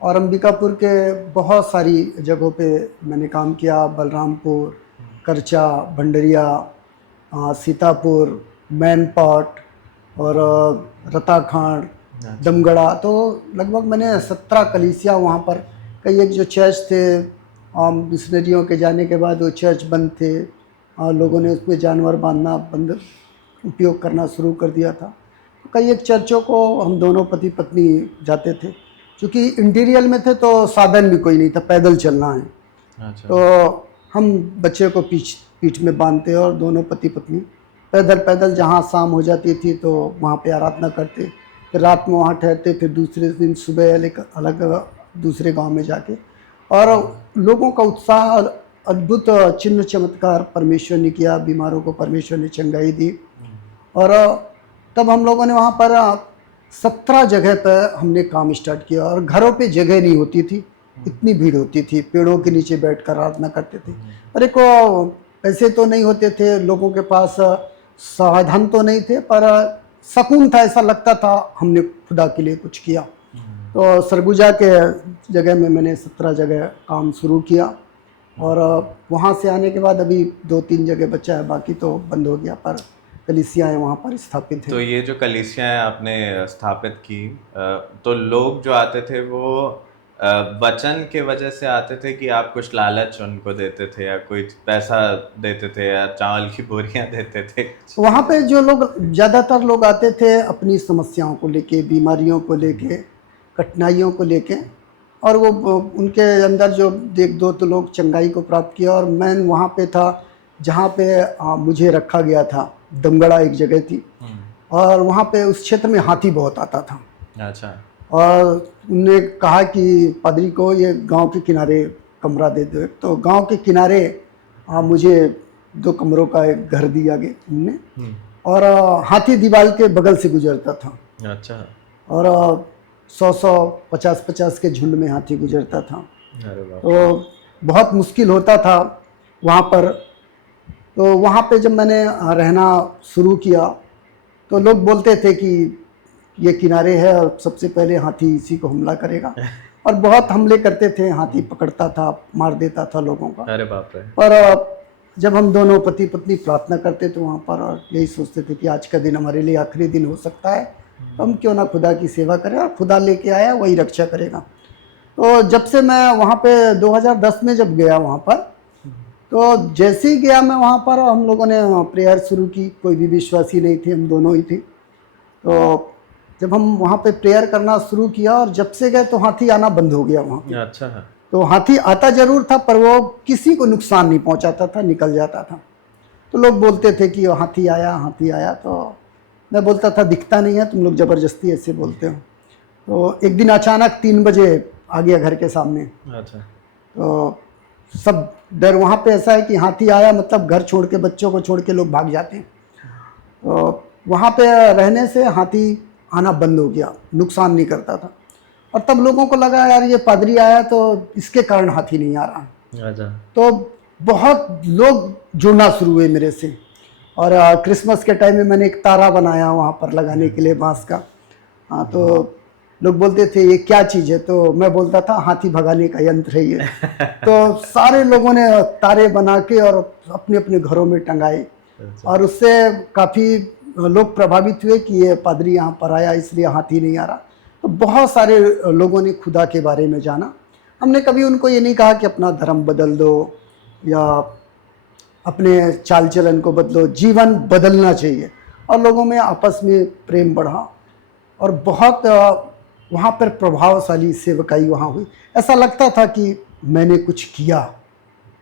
और अंबिकापुर के बहुत सारी जगहों पे मैंने काम किया। बलरामपुर, करचा, भंडरिया, सीतापुर, मैनपाट और रताखांड, दमगढ़ा। तो लगभग मैंने 17 कलीसिया वहाँ पर, कई एक जो चर्च थे मिशनरियों के जाने के बाद वो चर्च बंद थे, लोगों ने उसमें जानवर बांधना बंद उपयोग करना शुरू कर दिया था। तो कई एक चर्चों को हम दोनों पति पत्नी जाते थे, क्योंकि इंटीरियर में थे तो साधन भी कोई नहीं था, पैदल चलना है। अच्छा। तो हम बच्चे को पीठ में बांधते और दोनों पति पत्नी पैदल जहाँ शाम हो जाती थी तो वहाँ पे आराधना करते, फिर रात में वहाँ ठहरते, फिर दूसरे दिन सुबह अलग दूसरे गांव में जाके, और लोगों का उत्साह, अद्भुत चिन्ह चमत्कार परमेश्वर ने किया, बीमारों को परमेश्वर ने चंगाई दी। और तब हम लोगों ने वहाँ पर 17 जगह पर हमने काम स्टार्ट किया, और घरों पे जगह नहीं होती थी, इतनी भीड़ होती थी, पेड़ों के नीचे बैठकर आराधना करते थे। और एक पैसे तो नहीं होते थे, लोगों के पास साधन तो नहीं थे, पर सुकून था, ऐसा लगता था हमने खुदा के लिए कुछ किया। तो सरगुजा के जगह में मैंने 17 जगह काम शुरू किया, और वहाँ से आने के बाद अभी 2-3 जगह बचा है, बाकी तो बंद हो गया, पर कलीसियाएँ वहाँ पर स्थापित हैं। तो ये जो कलीसियाएँ आपने स्थापित की, तो लोग जो आते थे वो वचन के वजह से आते थे कि आप कुछ लालच उनको देते थे, या कोई पैसा देते थे, या चावल की बोरियां देते थे? वहाँ पे जो लोग, ज़्यादातर लोग आते थे अपनी समस्याओं को लेके, बीमारियों को लेके, कठिनाइयों को लेके, और वो उनके अंदर जो एक दो तो लोग चंगाई को प्राप्त किया, और मैं वहाँ पे था जहाँ पे मुझे रखा गया था। दमगढ़ा एक जगह थी, और वहाँ पे उस क्षेत्र में हाथी बहुत आता था। अच्छा। और उनने कहा कि पादरी को ये गांव के किनारे कमरा दे दो। तो गांव के किनारे मुझे 2 कमरों का एक घर दिया गया उनने, और हाथी दीवार के बगल से गुजरता था। अच्छा। और 100 50 के झुंड में हाथी गुजरता था। अरे बाप। तो बहुत मुश्किल होता था वहाँ पर। तो वहाँ पे जब मैंने रहना शुरू किया तो लोग बोलते थे कि ये किनारे है और सबसे पहले हाथी इसी को हमला करेगा, और बहुत हमले करते थे। हाथी पकड़ता था, मार देता था लोगों का। अरे बाप रे। पर जब हम दोनों पति पत्नी प्रार्थना करते थे वहाँ पर, और यही सोचते थे कि आज का दिन हमारे लिए आखिरी दिन हो सकता है, तो हम क्यों ना खुदा की सेवा करें, और खुदा लेके आया वही रक्षा करेगा। तो जब से मैं वहाँ पे 2010 में जब गया वहाँ पर, तो जैसे ही गया मैं वहाँ पर, हम लोगों ने प्रेयर शुरू की। कोई भी विश्वासी नहीं थे, हम दोनों ही थे। तो जब हम वहाँ पे प्रेयर करना शुरू किया, और जब से गए तो हाथी आना बंद हो गया वहाँ पे। अच्छा है। तो हाथी आता जरूर था, पर वो किसी को नुकसान नहीं पहुँचाता था, निकल जाता था। तो लोग बोलते थे कि हाथी आया, हाथी आया। तो मैं बोलता था दिखता नहीं है, तुम लोग ज़बरदस्ती ऐसे बोलते हो। तो एक दिन अचानक 3 बजे आ गया घर के सामने। अच्छा। तो सब डर, वहाँ पे ऐसा है कि हाथी आया मतलब घर छोड़ के, बच्चों को छोड़ के लोग भाग जाते हैं। तो वहाँ पे रहने से हाथी आना बंद हो गया, नुकसान नहीं करता था। और तब लोगों को लगा यार ये पादरी आया तो इसके कारण हाथी नहीं आ रहा। अच्छा। तो बहुत लोग जुड़ना शुरू हुए मेरे से। और क्रिसमस के टाइम में मैंने एक तारा बनाया वहाँ पर लगाने के लिए, बांस का। हाँ, तो लोग बोलते थे ये क्या चीज़ है, तो मैं बोलता था हाथी भगाने का यंत्र है ये। तो सारे लोगों ने तारे बना के और अपने अपने घरों में टंगाए, और उससे काफ़ी लोग प्रभावित हुए कि ये पादरी यहाँ पर आया इसलिए हाथी नहीं आ रहा। तो बहुत सारे लोगों ने खुदा के बारे में जाना। हमने कभी उनको ये नहीं कहा कि अपना धर्म बदल दो या अपने चाल चलन को बदलो, जीवन बदलना चाहिए। और लोगों में आपस में प्रेम बढ़ा, और बहुत वहाँ पर प्रभावशाली सेवकाई वहाँ हुई। ऐसा लगता था कि मैंने कुछ किया,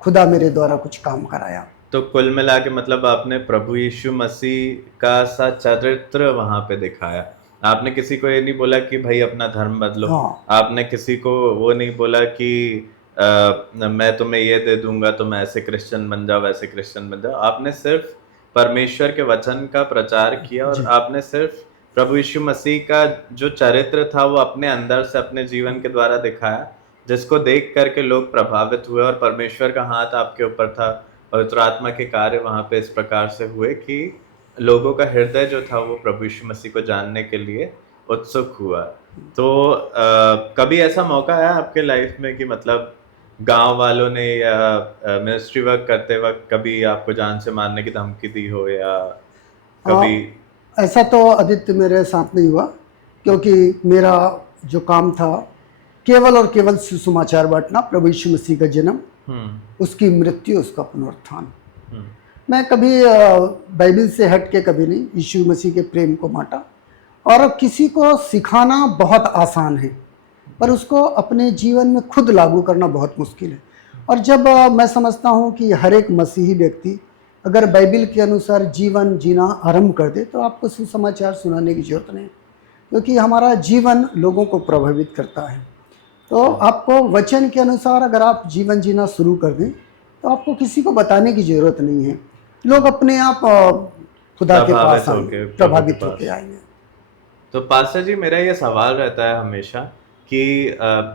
खुदा मेरे द्वारा कुछ काम कराया। तो कुल मिला के मतलब आपने प्रभु यीशु मसीह का सा चरित्र वहां पे दिखाया। आपने किसी को ये नहीं बोला कि भाई अपना धर्म बदलो। हाँ, आपने किसी को वो नहीं बोला कि मैं तुम्हें ये दे दूंगा तुम ऐसे क्रिश्चियन बन जाओ वैसे क्रिश्चियन बन जाओ। आपने सिर्फ परमेश्वर के वचन का प्रचार किया, और जी। आपने सिर्फ प्रभु यीशु मसीह का जो चरित्र था वो अपने अंदर से अपने जीवन के द्वारा दिखाया, जिसको देख करके लोग प्रभावित हुए, और परमेश्वर का हाथ आपके ऊपर था। पवित्र आत्मा के कार्य वहां पे इस प्रकार से हुए कि लोगों का हृदय जो था वो प्रभु यीशु मसीह को जानने के लिए उत्सुक हुआ। तो कभी ऐसा मौका आया आपके लाइफ में कि मतलब गांव वालों ने या मिनिस्ट्री वर्क करते वक्त कभी आपको जान से मारने की धमकी दी हो, या कभी? ऐसा तो आदित्य मेरे साथ नहीं हुआ, क्योंकि मेरा जो काम था केवल और केवल सुसमाचार बांटना, प्रभु यीशु मसीह का जन्म, उसकी मृत्यु, उसका पुनरुत्थान। मैं कभी बाइबल से हट के कभी नहीं यीशु मसीह के प्रेम को बांटा। और किसी को सिखाना बहुत आसान है, पर उसको अपने जीवन में खुद लागू करना बहुत मुश्किल है। और जब मैं समझता हूँ कि हर एक मसीही व्यक्ति अगर बाइबल के अनुसार जीवन जीना आरंभ कर दे, तो आपको सुसमाचार सुनाने की जरूरत नहीं, क्योंकि हमारा जीवन लोगों को प्रभावित करता है। तो आपको वचन के अनुसार अगर आप जीवन जीना शुरू कर दें, तो आपको किसी को बताने की जरूरत नहीं है। लोग अपने आप खुदा के पास आएंगे, प्रभावित होकर आएंगे। तो पास्टर जी, मेरा ये सवाल रहता है हमेशा कि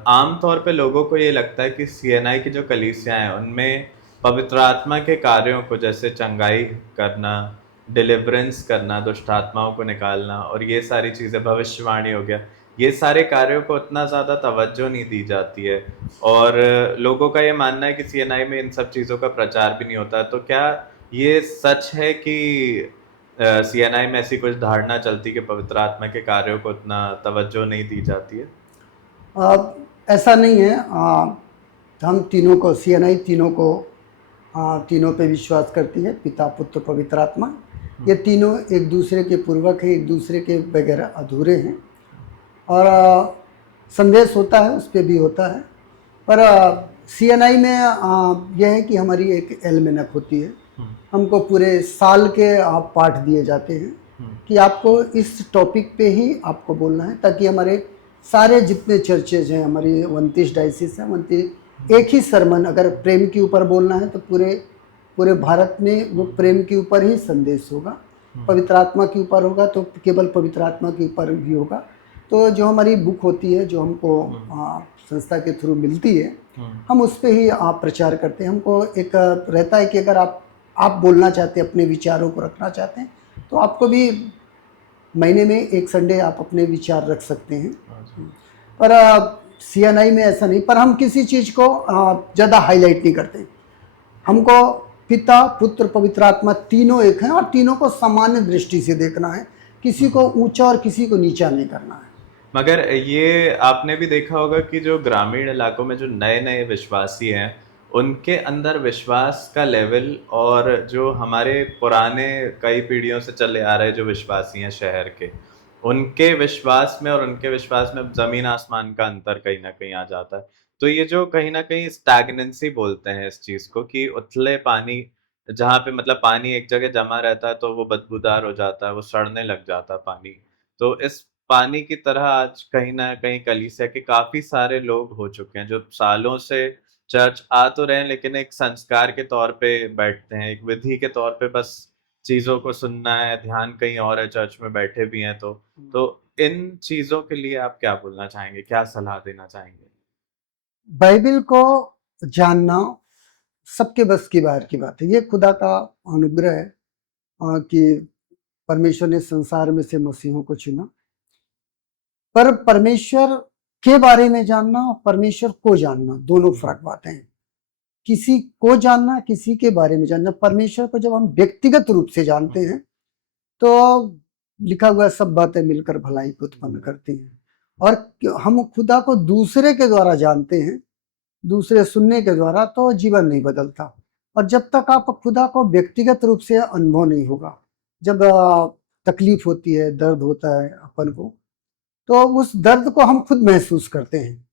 आम तौर पे लोगों को ये लगता है कि सीएनआई की जो कलीसियां हैं उनमें पवित्र आत्मा के कार्यों को, जैसे चंगाई करना, डिलीवरेंस करना, दुष्ट आत्माओं को निकालना, और ये सारी चीज़ें, भविष्यवाणी हो गया, ये सारे कार्यों को उतना ज़्यादा तवज्जो नहीं दी जाती है। और लोगों का ये मानना है कि सीएनआई में इन सब चीज़ों का प्रचार भी नहीं होता। तो क्या ये सच है कि सीएनआई में ऐसी कुछ धारणा चलती कि पवित्र आत्मा के कार्यों को उतना तवज्जो नहीं दी जाती है? ऐसा नहीं है। हम तीनों को, सीएनआई तीनों को, तीनों पे विश्वास करती है, पिता पुत्र पवित्र आत्मा। ये तीनों एक दूसरे के पूर्वक हैं, एक दूसरे के बगैर अधूरे हैं। और संदेश होता है उस पर भी होता है। पर CNI में यह है कि हमारी एक एल्मेनक होती है, हमको पूरे साल के पाठ दिए जाते हैं कि आपको इस टॉपिक पे ही आपको बोलना है, ताकि हमारे सारे जितने चर्चेज हैं, हमारी 29 डायसिस हैं, 29 एक ही सरमन अगर प्रेम के ऊपर बोलना है तो पूरे भारत में वो प्रेम के ऊपर ही संदेश होगा। पवित्र आत्मा के ऊपर होगा तो केवल पवित्र आत्मा के ऊपर भी होगा। तो जो हमारी बुक होती है, जो हमको संस्था के थ्रू मिलती है, हम उस पर ही प्रचार करते हैं। हमको एक रहता है कि अगर आप बोलना चाहते हैं, अपने विचारों को रखना चाहते हैं, तो आपको भी महीने में एक संडे आप अपने विचार रख सकते हैं। पर CNI में ऐसा नहीं। पर हम किसी चीज़ को ज़्यादा हाईलाइट नहीं करते। हमको पिता, पुत्र, पवित्र आत्मा तीनों एक हैं और तीनों को सामान्य दृष्टि से देखना है, किसी को ऊंचा और किसी को नीचा नहीं करना है। मगर ये आपने भी देखा होगा कि जो ग्रामीण इलाकों में जो नए नए विश्वासी हैं, उनके अंदर विश्वास का लेवल और जो हमारे पुराने कई पीढ़ियों से चले आ रहे जो विश्वासी हैं शहर के, उनके विश्वास में और उनके विश्वास में जमीन आसमान का अंतर कहीं ना कहीं आ जाता है। तो ये जो कहीं ना कहीं स्टैग्नेंसी बोलते हैं इस चीज को, कि उथले पानी, जहाँ पे मतलब पानी एक जगह जमा रहता है तो वो बदबूदार हो जाता है, वो सड़ने लग जाता है पानी। तो इस पानी की तरह आज कहीं न कहीं कलीसिया के काफ़ी सारे लोग हो चुके हैं, जो सालों से चर्च आ तो रहे हैं, लेकिन एक संस्कार के तौर पे बैठते हैं, एक विधि के तौर पे बस चीज़ों को सुनना है, ध्यान कहीं और है, चर्च में बैठे भी हैं तो। तो इन चीज़ों के लिए आप क्या बोलना चाहेंगे? क्या सलाह देना चाहेंगे? बाइबिल को जानना सबके बस की बाहर की बात है। ये खुदा का अनुग्रह है कि परमेश्वर ने संसार में से मसीहों को चुना। पर परमेश्वर के बारे में जानना और परमेश्वर को जानना दोनों फर्क बातें हैं। किसी को जानना, किसी के बारे में जानना। परमेश्वर को जब हम व्यक्तिगत रूप से जानते हैं तो लिखा हुआ सब बातें मिलकर भलाई को उत्पन्न करती हैं। और हम खुदा को दूसरे के द्वारा जानते हैं, दूसरे सुनने के द्वारा, तो जीवन नहीं बदलता। और जब तक आप खुदा को व्यक्तिगत रूप से अनुभव नहीं होगा, जब तकलीफ होती है, दर्द होता है अपन को, तो उस दर्द को हम खुद महसूस करते हैं।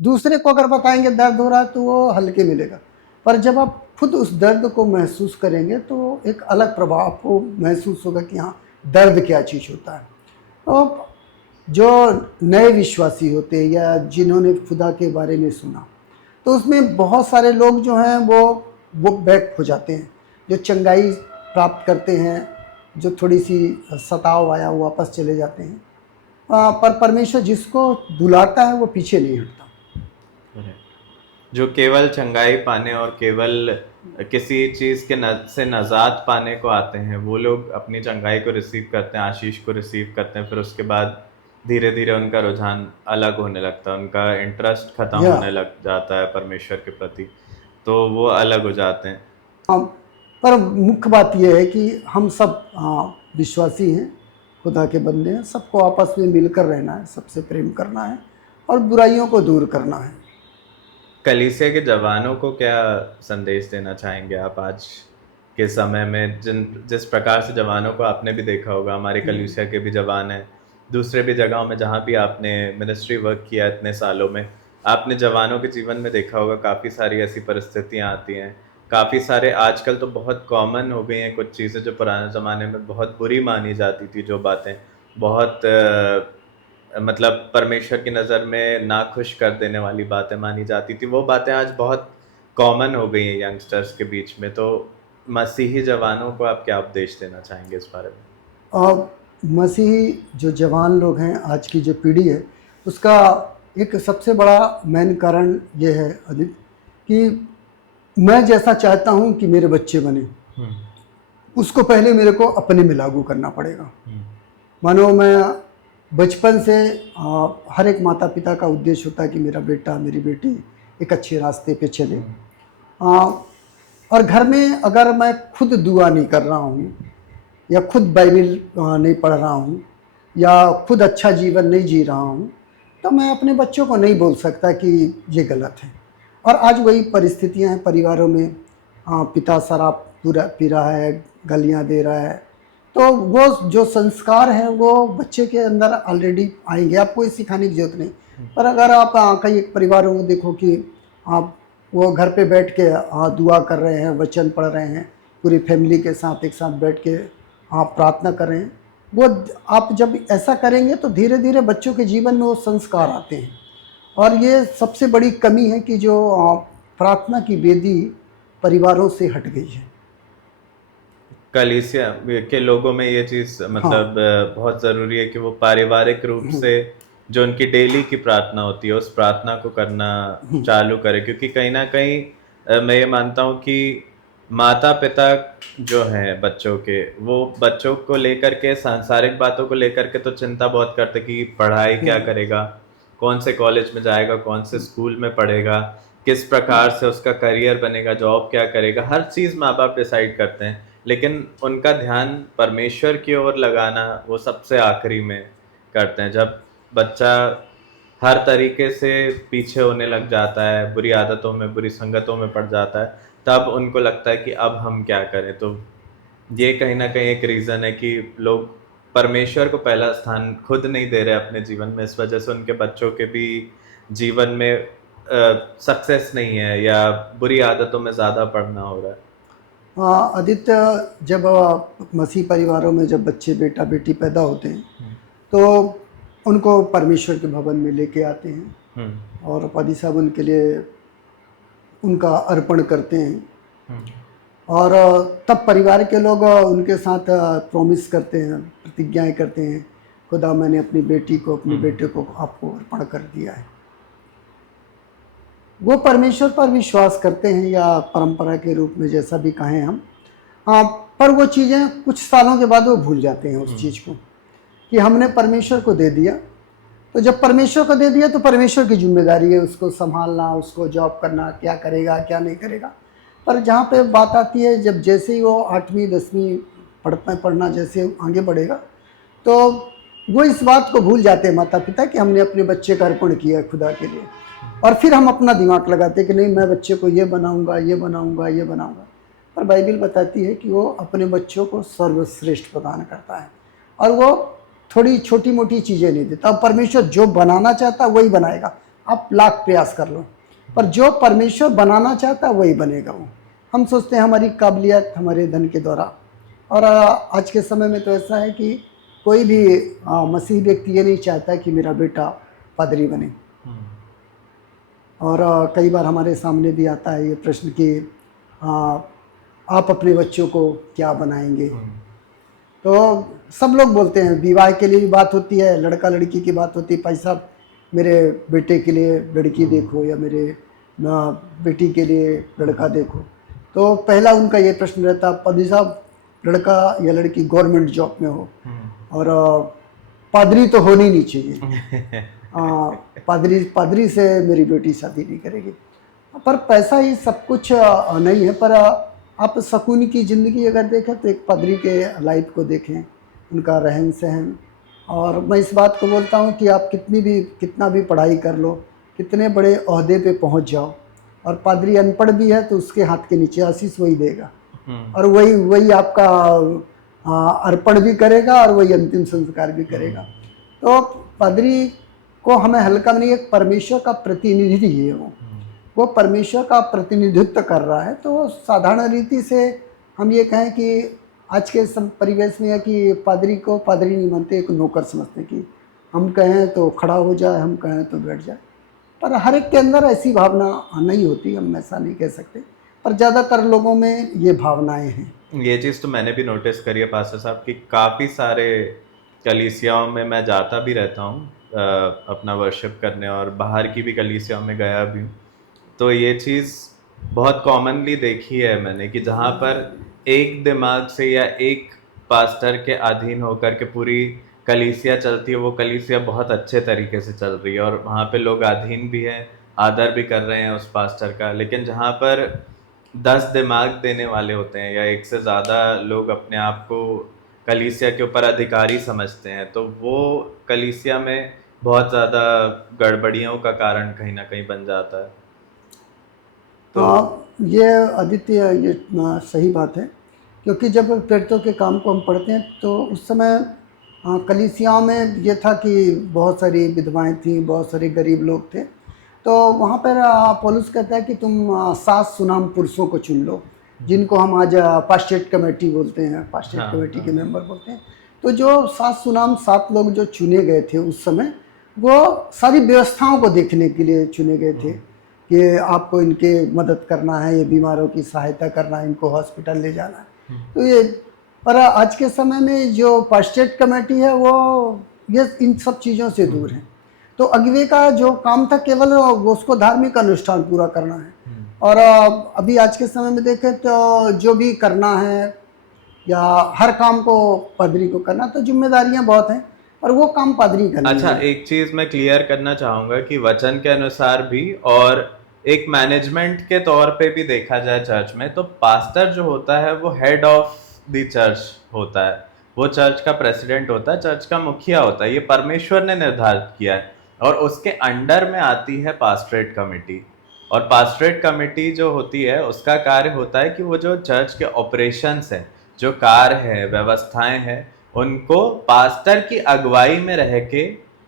दूसरे को अगर बताएंगे दर्द हो रहा है तो वो हल्के मिलेगा, पर जब आप खुद उस दर्द को महसूस करेंगे तो एक अलग प्रभाव आपको महसूस होगा कि हाँ, दर्द क्या चीज़ होता है। तो जो नए विश्वासी होते हैं या जिन्होंने खुदा के बारे में सुना, तो उसमें बहुत सारे लोग जो हैं वो बैक हो जाते हैं, जो चंगाई प्राप्त करते हैं, जो थोड़ी सी सताव आया वो वापस चले जाते हैं। पर परमेश्वर जिसको बुलाता है वो पीछे नहीं हटता। जो केवल चंगाई पाने और केवल किसी चीज़ के से नजात पाने को आते हैं, वो लोग अपनी चंगाई को रिसीव करते हैं, आशीष को रिसीव करते हैं, फिर उसके बाद धीरे धीरे उनका रुझान अलग होने लगता है, उनका इंटरेस्ट खत्म होने लग जाता है परमेश्वर के प्रति, तो वो अलग हो जाते हैं। पर मुख्य बात यह है कि हम सब विश्वासी हैं, खुदा के बंदे हैं, सबको आपस में मिलकर रहना है, सबसे प्रेम करना है और बुराइयों को दूर करना है। कलीसिया के जवानों को क्या संदेश देना चाहेंगे आप आज के समय में? जिस प्रकार से जवानों को आपने भी देखा होगा, हमारे कलीसिया के भी जवान हैं, दूसरे भी जगहों में जहाँ भी आपने मिनिस्ट्री वर्क किया इतने सालों में, आपने जवानों के जीवन में देखा होगा काफ़ी सारी ऐसी परिस्थितियाँ आती हैं, काफ़ी सारे आजकल तो बहुत कॉमन हो गई हैं कुछ चीज़ें जो पुराने ज़माने में बहुत बुरी मानी जाती थी, जो बातें बहुत मतलब परमेश्वर की नज़र में नाखुश कर देने वाली बातें मानी जाती थी, वो बातें आज बहुत कॉमन हो गई हैं यंगस्टर्स के बीच में। तो मसीही जवानों को आप क्या उपदेश देना चाहेंगे इस बारे में? मसीही जो जवान लोग हैं, आज की जो पीढ़ी है, उसका एक सबसे बड़ा मेन कारण ये है अधिक कि मैं जैसा चाहता हूँ कि मेरे बच्चे बने, उसको पहले मेरे को अपने में लागू करना पड़ेगा। मानो मैं बचपन से हर एक माता पिता का उद्देश्य होता है कि मेरा बेटा मेरी बेटी एक अच्छे रास्ते पे चले। और घर में अगर मैं खुद दुआ नहीं कर रहा हूँ या खुद बाइबल नहीं पढ़ रहा हूँ या खुद अच्छा जीवन नहीं जी रहा हूँ, तो मैं अपने बच्चों को नहीं बोल सकता कि ये गलत है। और आज वही परिस्थितियाँ हैं परिवारों में, पिता शराब पी रहा है, गालियाँ दे रहा है, तो वो जो संस्कार है वो बच्चे के अंदर ऑलरेडी आएंगे, आपको ये सिखाने की जरूरत नहीं। पर अगर आप कई एक परिवारों को देखो कि आप वो घर पे बैठ के दुआ कर रहे हैं, वचन पढ़ रहे हैं, पूरी फैमिली के साथ एक साथ बैठ के आप प्रार्थना कर रहे हैं, वो आप जब ऐसा करेंगे तो धीरे धीरे बच्चों के जीवन में वो संस्कार आते हैं। और ये सबसे बड़ी कमी है कि जो प्रार्थना की वेदी परिवारों से हट गई है। कलीसिया के लोगों में ये चीज मतलब बहुत जरूरी है कि वो पारिवारिक रूप से जो उनकी डेली की प्रार्थना होती है उस प्रार्थना को करना चालू करे, क्योंकि कहीं ना कहीं मैं ये मानता हूँ कि माता पिता जो हैं बच्चों के, वो बच्चों को लेकर के सांसारिक बातों को लेकर के तो चिंता बहुत करते कि पढ़ाई क्या करेगा, कौन से कॉलेज में जाएगा, कौन से स्कूल में पढ़ेगा, किस प्रकार से उसका करियर बनेगा, जॉब क्या करेगा, हर चीज़ माँ बाप डिसाइड करते हैं। लेकिन उनका ध्यान परमेश्वर की ओर लगाना वो सबसे आखिरी में करते हैं। जब बच्चा हर तरीके से पीछे होने लग जाता है, बुरी आदतों में, बुरी संगतों में पड़ जाता है, तब उनको लगता है कि अब हम क्या करें। तो ये कहीं ना कहीं एक रीज़न है कि लोग परमेश्वर को पहला स्थान खुद नहीं दे रहे अपने जीवन में, इस वजह से उनके बच्चों के भी जीवन में सक्सेस नहीं है या बुरी आदतों में ज़्यादा पड़ना हो रहा है। आदित्य, जब मसीह परिवारों में जब बच्चे बेटा बेटी पैदा होते हैं तो उनको परमेश्वर के भवन में लेके आते हैं और पादी साहब उनके लिए उनका अर्पण करते हैं। और तब परिवार के लोग उनके साथ प्रॉमिस करते हैं, प्रतिज्ञाएं करते हैं, खुदा मैंने अपनी बेटी को, अपने बेटे को आपको अर्पण कर दिया है। वो परमेश्वर पर विश्वास करते हैं या परंपरा के रूप में जैसा भी कहें हम, पर वो चीज़ें कुछ सालों के बाद वो भूल जाते हैं उस चीज़ को कि हमने परमेश्वर को दे दिया। तो जब परमेश्वर को दे दिया तो परमेश्वर की जिम्मेदारी है उसको संभालना, उसको जॉब करना, क्या करेगा क्या नहीं करेगा। पर जहाँ पे बात आती है, जब जैसे ही वो 8वीं 10वीं पढ़ना जैसे आगे बढ़ेगा तो वो इस बात को भूल जाते हैं माता पिता कि हमने अपने बच्चे का अर्पण किया है खुदा के लिए। और फिर हम अपना दिमाग लगाते हैं कि नहीं, मैं बच्चे को ये बनाऊंगा, ये बनाऊंगा, ये बनाऊंगा। पर बाइबिल बताती है कि वो अपने बच्चों को सर्वश्रेष्ठ प्रदान करता है और वो थोड़ी छोटी मोटी चीज़ें नहीं देता। अब परमेश्वर जो बनाना चाहता है वही बनाएगा, आप लाख प्रयास कर लो, पर जो परमेश्वर बनाना चाहता है वही बनेगा। वो हम सोचते हैं हमारी काबिलियत हमारे धन के द्वारा। और आज के समय में तो ऐसा है कि कोई भी मसीही व्यक्ति ये नहीं चाहता कि मेरा बेटा पादरी बने। और कई बार हमारे सामने भी आता है ये प्रश्न कि आप अपने बच्चों को क्या बनाएंगे। तो सब लोग बोलते हैं, विवाह के लिए भी बात होती है, लड़का लड़की की बात होती है, भाई साहब मेरे बेटे के लिए लड़की देखो या मेरे बेटी के लिए लड़का देखो। तो पहला उनका ये प्रश्न रहता, पादरी साहब लड़का या लड़की गवर्नमेंट जॉब में हो और पादरी तो होनी नहीं चाहिए। पादरी से मेरी बेटी शादी नहीं करेगी। पर पैसा ही सब कुछ नहीं है। पर आप सुकून की ज़िंदगी अगर देखें तो एक पादरी के लाइफ को देखें, उनका रहन सहन। और मैं इस बात को बोलता हूँ कि आप कितना भी पढ़ाई कर लो, कितने बड़े ओहदे पे पहुँच जाओ, और पादरी अनपढ़ भी है तो उसके हाथ के नीचे आशीष वही देगा और वही आपका अर्पण भी करेगा और वही अंतिम संस्कार भी करेगा। तो पादरी को हमें हल्का नहीं, एक परमेश्वर का प्रतिनिधि है वो परमेश्वर का प्रतिनिधित्व कर रहा है। तो साधारण रीति से हम ये कहें कि आज के परिवेश में है कि पादरी को पादरी नहीं मानते, एक नौकर समझते कि हम कहें तो खड़ा हो जाए, हम कहें तो बैठ जाए। पर हर एक के अंदर ऐसी भावना नहीं होती, हम ऐसा नहीं कह सकते, पर ज़्यादातर लोगों में ये भावनाएं हैं। ये चीज़ तो मैंने भी नोटिस करी है पास्टर साहब कि काफ़ी सारे कलीसियाओं में मैं जाता भी रहता हूँ अपना वर्शिप करने, और बाहर की भी कलीसियाओं में गया भी हूँ। तो ये चीज़ बहुत कॉमनली देखी है मैंने कि जहाँ पर एक दिमाग से या एक पास्टर के अधीन होकर के पूरी कलीसिया चलती है, वो कलीसिया बहुत अच्छे तरीके से चल रही है और वहाँ पे लोग अधीन भी हैं, आदर भी कर रहे हैं उस पास्टर का। लेकिन जहाँ पर 10 दिमाग देने वाले होते हैं या एक से ज़्यादा लोग अपने आप को कलीसिया के ऊपर अधिकारी समझते हैं, तो वो कलीसिया में बहुत ज़्यादा गड़बड़ियों का कारण कहीं ना कहीं बन जाता है। तो ये आदित्य, ये सही बात है, क्योंकि जब प्रेरितों के काम को हम पढ़ते हैं तो उस समय कलीसियाओं में ये था कि बहुत सारी विधवाएं थीं, बहुत सारे गरीब लोग थे। तो वहाँ पर पौलुस कहता है कि तुम 7 सुनाम पुरुषों को चुन लो, जिनको हम आज पास्टेट कमेटी बोलते हैं, पास्टेट हाँ कमेटी के हाँ। मेंबर बोलते हैं। तो जो 7 सुनाम 7 लोग जो चुने गए थे उस समय, वो सारी व्यवस्थाओं को देखने के लिए चुने गए थे कि आपको इनके मदद करना है, ये बीमारों की सहायता करना है, इनको हॉस्पिटल ले जाना है। तो ये पर आज के समय में जो पास्टेट कमेटी है वो ये इन सब चीज़ों से दूर है। तो अगुवे का जो काम था केवल वो उसको धार्मिक अनुष्ठान पूरा करना है। और अभी आज के समय में देखें तो जो भी करना है या हर काम को पादरी को करना, तो जिम्मेदारियां बहुत हैं और वो काम पादरी करनी अच्छा, है। एक चीज मैं क्लियर करना चाहूंगा कि वचन के अनुसार भी और एक मैनेजमेंट के तौर पे भी देखा जाए चर्च में, तो पास्टर जो होता है वो हेड ऑफ द चर्च होता है, वो चर्च का प्रेसिडेंट होता है, चर्च का मुखिया होता है, ये परमेश्वर ने निर्धारित किया है। और उसके अंडर में आती है पास्टरेट कमेटी। और पास्टरेट कमेटी जो होती है उसका कार्य होता है कि वो जो चर्च के ऑपरेशंस है, जो कार्य है, व्यवस्थाएं हैं, उनको पास्टर की अगुवाई में रह के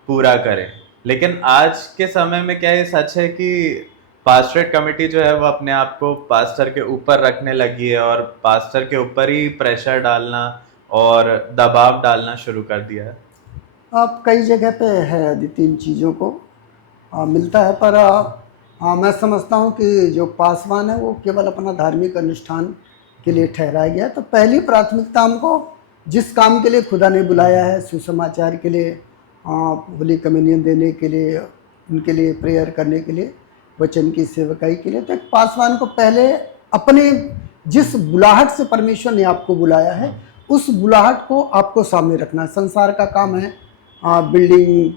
पूरा करें। लेकिन आज के समय में क्या ये सच है कि पास्टरेट कमेटी जो है वो अपने आप को पास्टर के ऊपर रखने लगी है और पास्टर के ऊपर ही प्रेशर डालना और दबाव डालना शुरू कर दिया है? अब कई जगह पे है आदित्य, इन चीज़ों को मिलता है, पर मैं समझता हूँ कि जो पासवान है वो केवल अपना धार्मिक अनुष्ठान के लिए ठहराया गया है। तो पहली प्राथमिकता हमको जिस काम के लिए खुदा ने बुलाया है, सुसमाचार के लिए, होली कम्युनियन देने के लिए, उनके लिए प्रेयर करने के लिए, वचन की सेवकाई के लिए, तो एक पासवान को पहले अपने जिस बुलाहट से परमेश्वर ने आपको बुलाया है उस बुलाहट को आपको सामने रखना है। संसार का काम है बिल्डिंग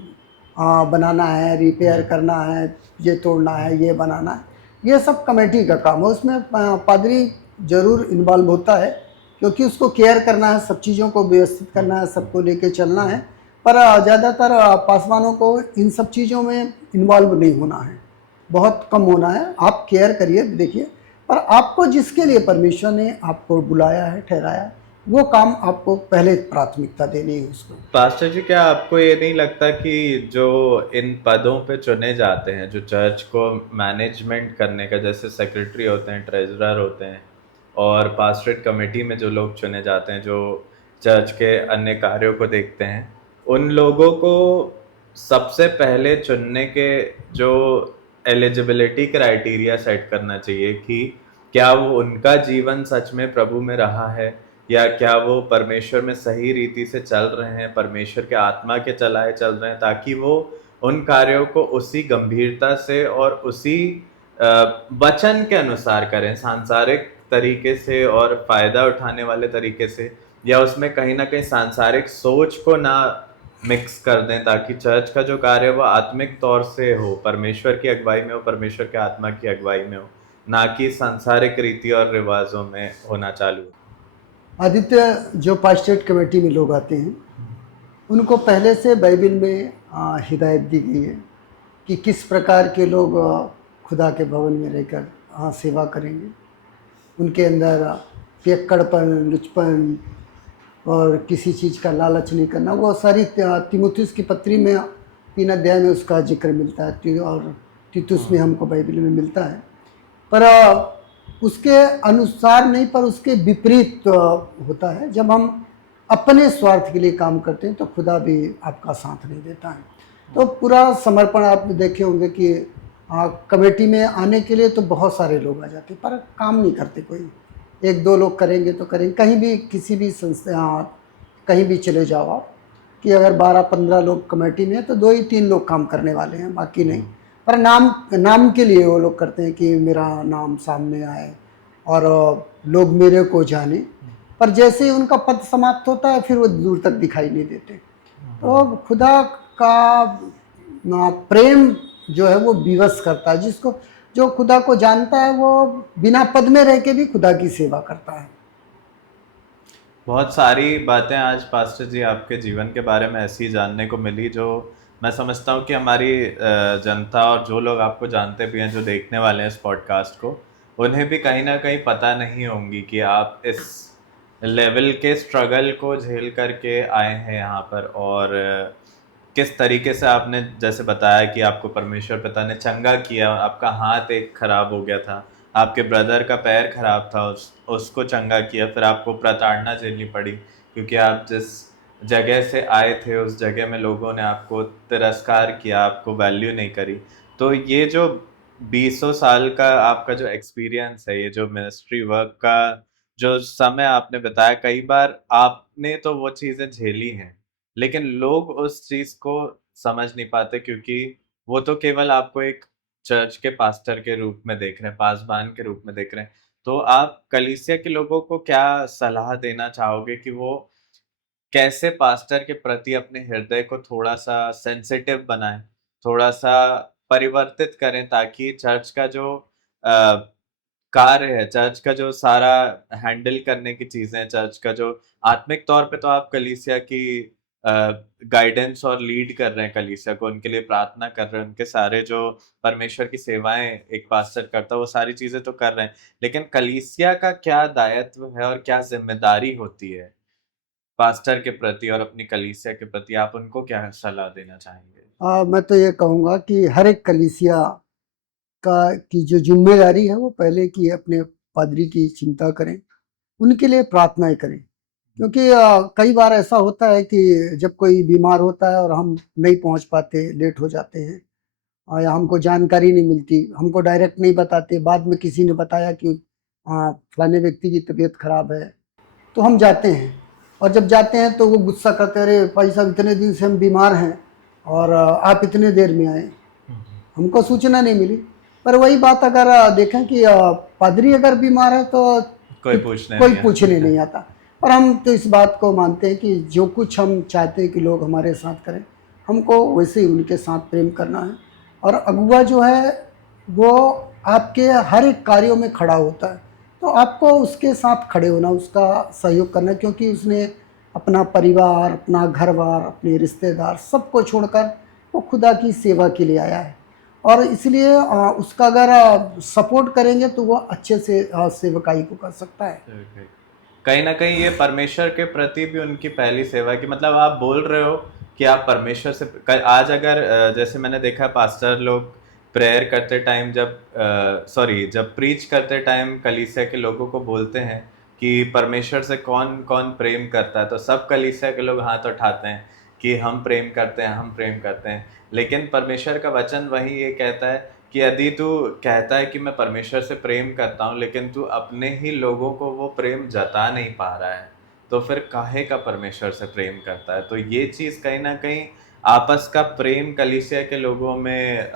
बनाना है, रिपेयर करना है, ये तोड़ना है, ये बनाना है, ये सब कमेटी का काम है। उसमें पादरी जरूर इन्वॉल्व होता है क्योंकि उसको केयर करना है, सब चीज़ों को व्यवस्थित करना है, सबको लेके चलना है। पर ज़्यादातर पासवानों को इन सब चीज़ों में इन्वॉल्व नहीं होना है, बहुत कम होना है। आप केयर करिए, देखिए, पर आपको जिसके लिए परमेश्वर ने आपको बुलाया है, ठहराया है, वो काम आपको पहले प्राथमिकता देनी है उसको। पास्टर जी, क्या आपको ये नहीं लगता कि जो इन पदों पे चुने जाते हैं, जो चर्च को मैनेजमेंट करने का, जैसे सेक्रेटरी होते हैं, ट्रेजरर होते हैं, और पास्टरेट कमेटी में जो लोग चुने जाते हैं जो चर्च के अन्य कार्यों को देखते हैं, उन लोगों को सबसे पहले चुनने के जो एलिजिबिलिटी क्राइटेरिया सेट करना चाहिए कि क्या वो उनका जीवन सच में प्रभु में रहा है, या क्या वो परमेश्वर में सही रीति से चल रहे हैं, परमेश्वर के आत्मा के चलाए चल रहे हैं, ताकि वो उन कार्यों को उसी गंभीरता से और उसी वचन के अनुसार करें, सांसारिक तरीके से और फायदा उठाने वाले तरीके से, या उसमें कहीं ना कहीं सांसारिक सोच को ना मिक्स कर दें, ताकि चर्च का जो कार्य वो आत्मिक तौर से हो, परमेश्वर की अगुवाई में हो, परमेश्वर के आत्मा की अगुवाई में हो, ना कि सांसारिक रीति और रिवाजों में होना चालू हो। आदित्य, जो पास्टेट कमेटी में लोग आते हैं उनको पहले से बाइबल में हिदायत दी गई है कि किस प्रकार के लोग खुदा के भवन में रहकर सेवा करेंगे। उनके अंदर पियक्कड़पन, लुचपन और किसी चीज़ का लालच नहीं करना, वो सारी तीमुथियुस की पत्री में 3 अध्याय में उसका जिक्र मिलता है और तीतुस में हमको बाइबल में मिलता है। पर उसके अनुसार नहीं, पर उसके विपरीत होता है। जब हम अपने स्वार्थ के लिए काम करते हैं तो खुदा भी आपका साथ नहीं देता है। तो पूरा समर्पण, आप देखे होंगे कि कमेटी में आने के लिए तो बहुत सारे लोग आ जाते हैं पर काम नहीं करते कोई। 1-2 लोग करेंगे तो करेंगे। कहीं भी किसी भी संस्था, कहीं भी चले जाओ आप, कि अगर 12-15 लोग कमेटी में है तो 2 ही 3 लोग काम करने वाले हैं, बाकी नहीं। पर नाम के लिए वो लोग करते हैं कि मेरा नाम सामने आए और लोग मेरे को जाने, पर जैसे ही उनका पद समाप्त होता है फिर वो दूर तक दिखाई नहीं देते। तो खुदा का प्रेम जो है वो विवश करता है। जो खुदा को जानता है वो बिना पद में रह के भी खुदा की सेवा करता है। बहुत सारी बातें आज पास्टर जी आपके जीवन के बारे में ऐसी जानने को मिली, जो मैं समझता हूँ कि हमारी जनता और जो लोग आपको जानते भी हैं, जो देखने वाले हैं इस पॉडकास्ट को, उन्हें भी कहीं ना कहीं पता नहीं होंगी कि आप इस लेवल के स्ट्रगल को झेल करके आए हैं यहाँ पर, और किस तरीके से आपने जैसे बताया कि आपको परमेश्वर पिता ने चंगा किया, आपका हाथ एक खराब हो गया था, आपके ब्रदर का पैर खराब था, उसको चंगा किया, फिर आपको प्रताड़ना झेलनी पड़ी क्योंकि आप जिस जगह से आए थे उस जगह में लोगों ने आपको तिरस्कार किया, आपको वैल्यू नहीं करी। तो ये जो 20 साल का आपका जो एक्सपीरियंस है, ये जो मिनिस्ट्री वर्क का जो समय आपने बताया, कई बार आपने तो वो चीजें झेली हैं, लेकिन लोग उस चीज को समझ नहीं पाते क्योंकि वो तो केवल आपको एक चर्च के पास्टर के रूप में देख रहे हैं, पासबान के रूप में देख रहे हैं। तो आप कलीसिया के लोगों को क्या सलाह देना चाहोगे कि वो कैसे पास्टर के प्रति अपने हृदय को थोड़ा-सा सेंसिटिव बनाएँ, थोड़ा-सा परिवर्तित करें ताकि चर्च का जो अ, कार्य है, चर्च का जो सारा हैंडल करने की चीज़ें हैं, चर्च का जो आत्मिक तौर पे तो आप कलीसिया की अ, गाइडेंस और लीड कर रहे हैं कलीसिया को, उनके लिए प्रार्थना कर रहे हैं, उनके सारे जो परमेश्वर की सेवाएँ एक पास्टर करता है, वो सारी चीज़ें तो कर रहे हैं। लेकिन कलीसिया का क्या दायित्व है और क्या ज़िम्मेदारी होती है पास्टर के प्रति और अपनी कलीसिया के प्रति, आप उनको क्या सलाह देना चाहेंगे? मैं तो ये कहूँगा कि हर एक कलीसिया का की जो जिम्मेदारी है वो पहले की अपने पादरी की चिंता करें, उनके लिए प्रार्थनाएं करें। क्योंकि कई बार ऐसा होता है कि जब कोई बीमार होता है और हम नहीं पहुंच पाते, लेट हो जाते हैं, या हमको जानकारी नहीं मिलती, हमको डायरेक्ट नहीं बताते, बाद में किसी ने बताया कि फलाने व्यक्ति की तबीयत खराब है, तो हम जाते हैं। और जब जाते हैं तो वो गुस्सा करते, अरे भाई साहब इतने दिन से हम बीमार हैं और आप इतने देर में आए, हमको सूचना नहीं मिली। पर वही बात अगर देखें कि पादरी अगर बीमार है तो कोई पूछने कोई नहीं पूछने आता। नहीं आता। और हम तो इस बात को मानते हैं कि जो कुछ हम चाहते हैं कि लोग हमारे साथ करें, हमको वैसे ही उनके साथ प्रेम करना है। और अगुआ जो है वो आपके हर एक कार्यों में खड़ा होता है, तो आपको उसके साथ खड़े होना, उसका सहयोग करना, क्योंकि उसने अपना परिवार, अपना घर बार, अपने रिश्तेदार सबको छोड़कर वो खुदा की सेवा के लिए आया है। और इसलिए उसका अगर सपोर्ट करेंगे तो वो अच्छे से सेवकाई को कर सकता है। कहीं ना कहीं ये परमेश्वर के प्रति भी उनकी पहली सेवा है कि मतलब आप बोल रहे हो कि आप परमेश्वर से आज अगर जैसे मैंने देखा पास्टर लोग प्रेयर करते टाइम, जब प्रीच करते टाइम कलीसिया के लोगों को बोलते हैं कि परमेश्वर से कौन कौन प्रेम करता है, तो सब कलीसिया के लोग हाथ उठाते हैं कि हम प्रेम करते हैं, हम प्रेम करते हैं। लेकिन परमेश्वर का वचन वही ये कहता है कि यदि तू कहता है कि मैं परमेश्वर से प्रेम करता हूँ लेकिन तू अपने ही लोगों को वो प्रेम जता नहीं पा रहा है, तो फिर काहे का परमेश्वर से प्रेम करता है। तो ये चीज़ कहीं ना कहीं आपस का प्रेम कलीसिया के लोगों में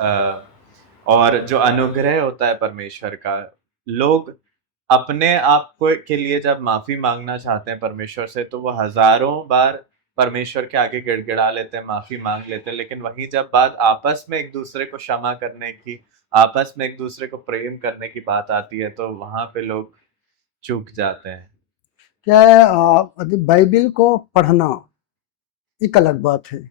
और जो अनुग्रह होता है परमेश्वर का, लोग अपने आप को के लिए जब माफी मांगना चाहते हैं परमेश्वर से, तो वो हजारों बार परमेश्वर के आगे गिड़गिड़ा लेते हैं, माफी मांग लेते हैं, लेकिन वही जब बात आपस में एक दूसरे को क्षमा करने की, आपस में एक दूसरे को प्रेम करने की बात आती है, तो वहां पे लोग चूक जाते हैं। क्या है, बाइबिल को पढ़ना एक अलग बात है,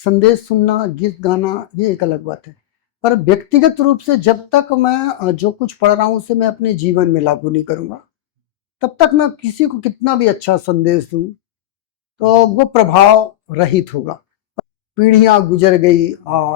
संदेश सुनना, गीत गाना, ये एक अलग बात है। पर व्यक्तिगत रूप से जब तक मैं जो कुछ पढ़ रहा हूँ उसे मैं अपने जीवन में लागू नहीं करूँगा, तब तक मैं किसी को कितना भी अच्छा संदेश दूँ तो वो प्रभाव रहित होगा। पीढ़ियां गुजर गई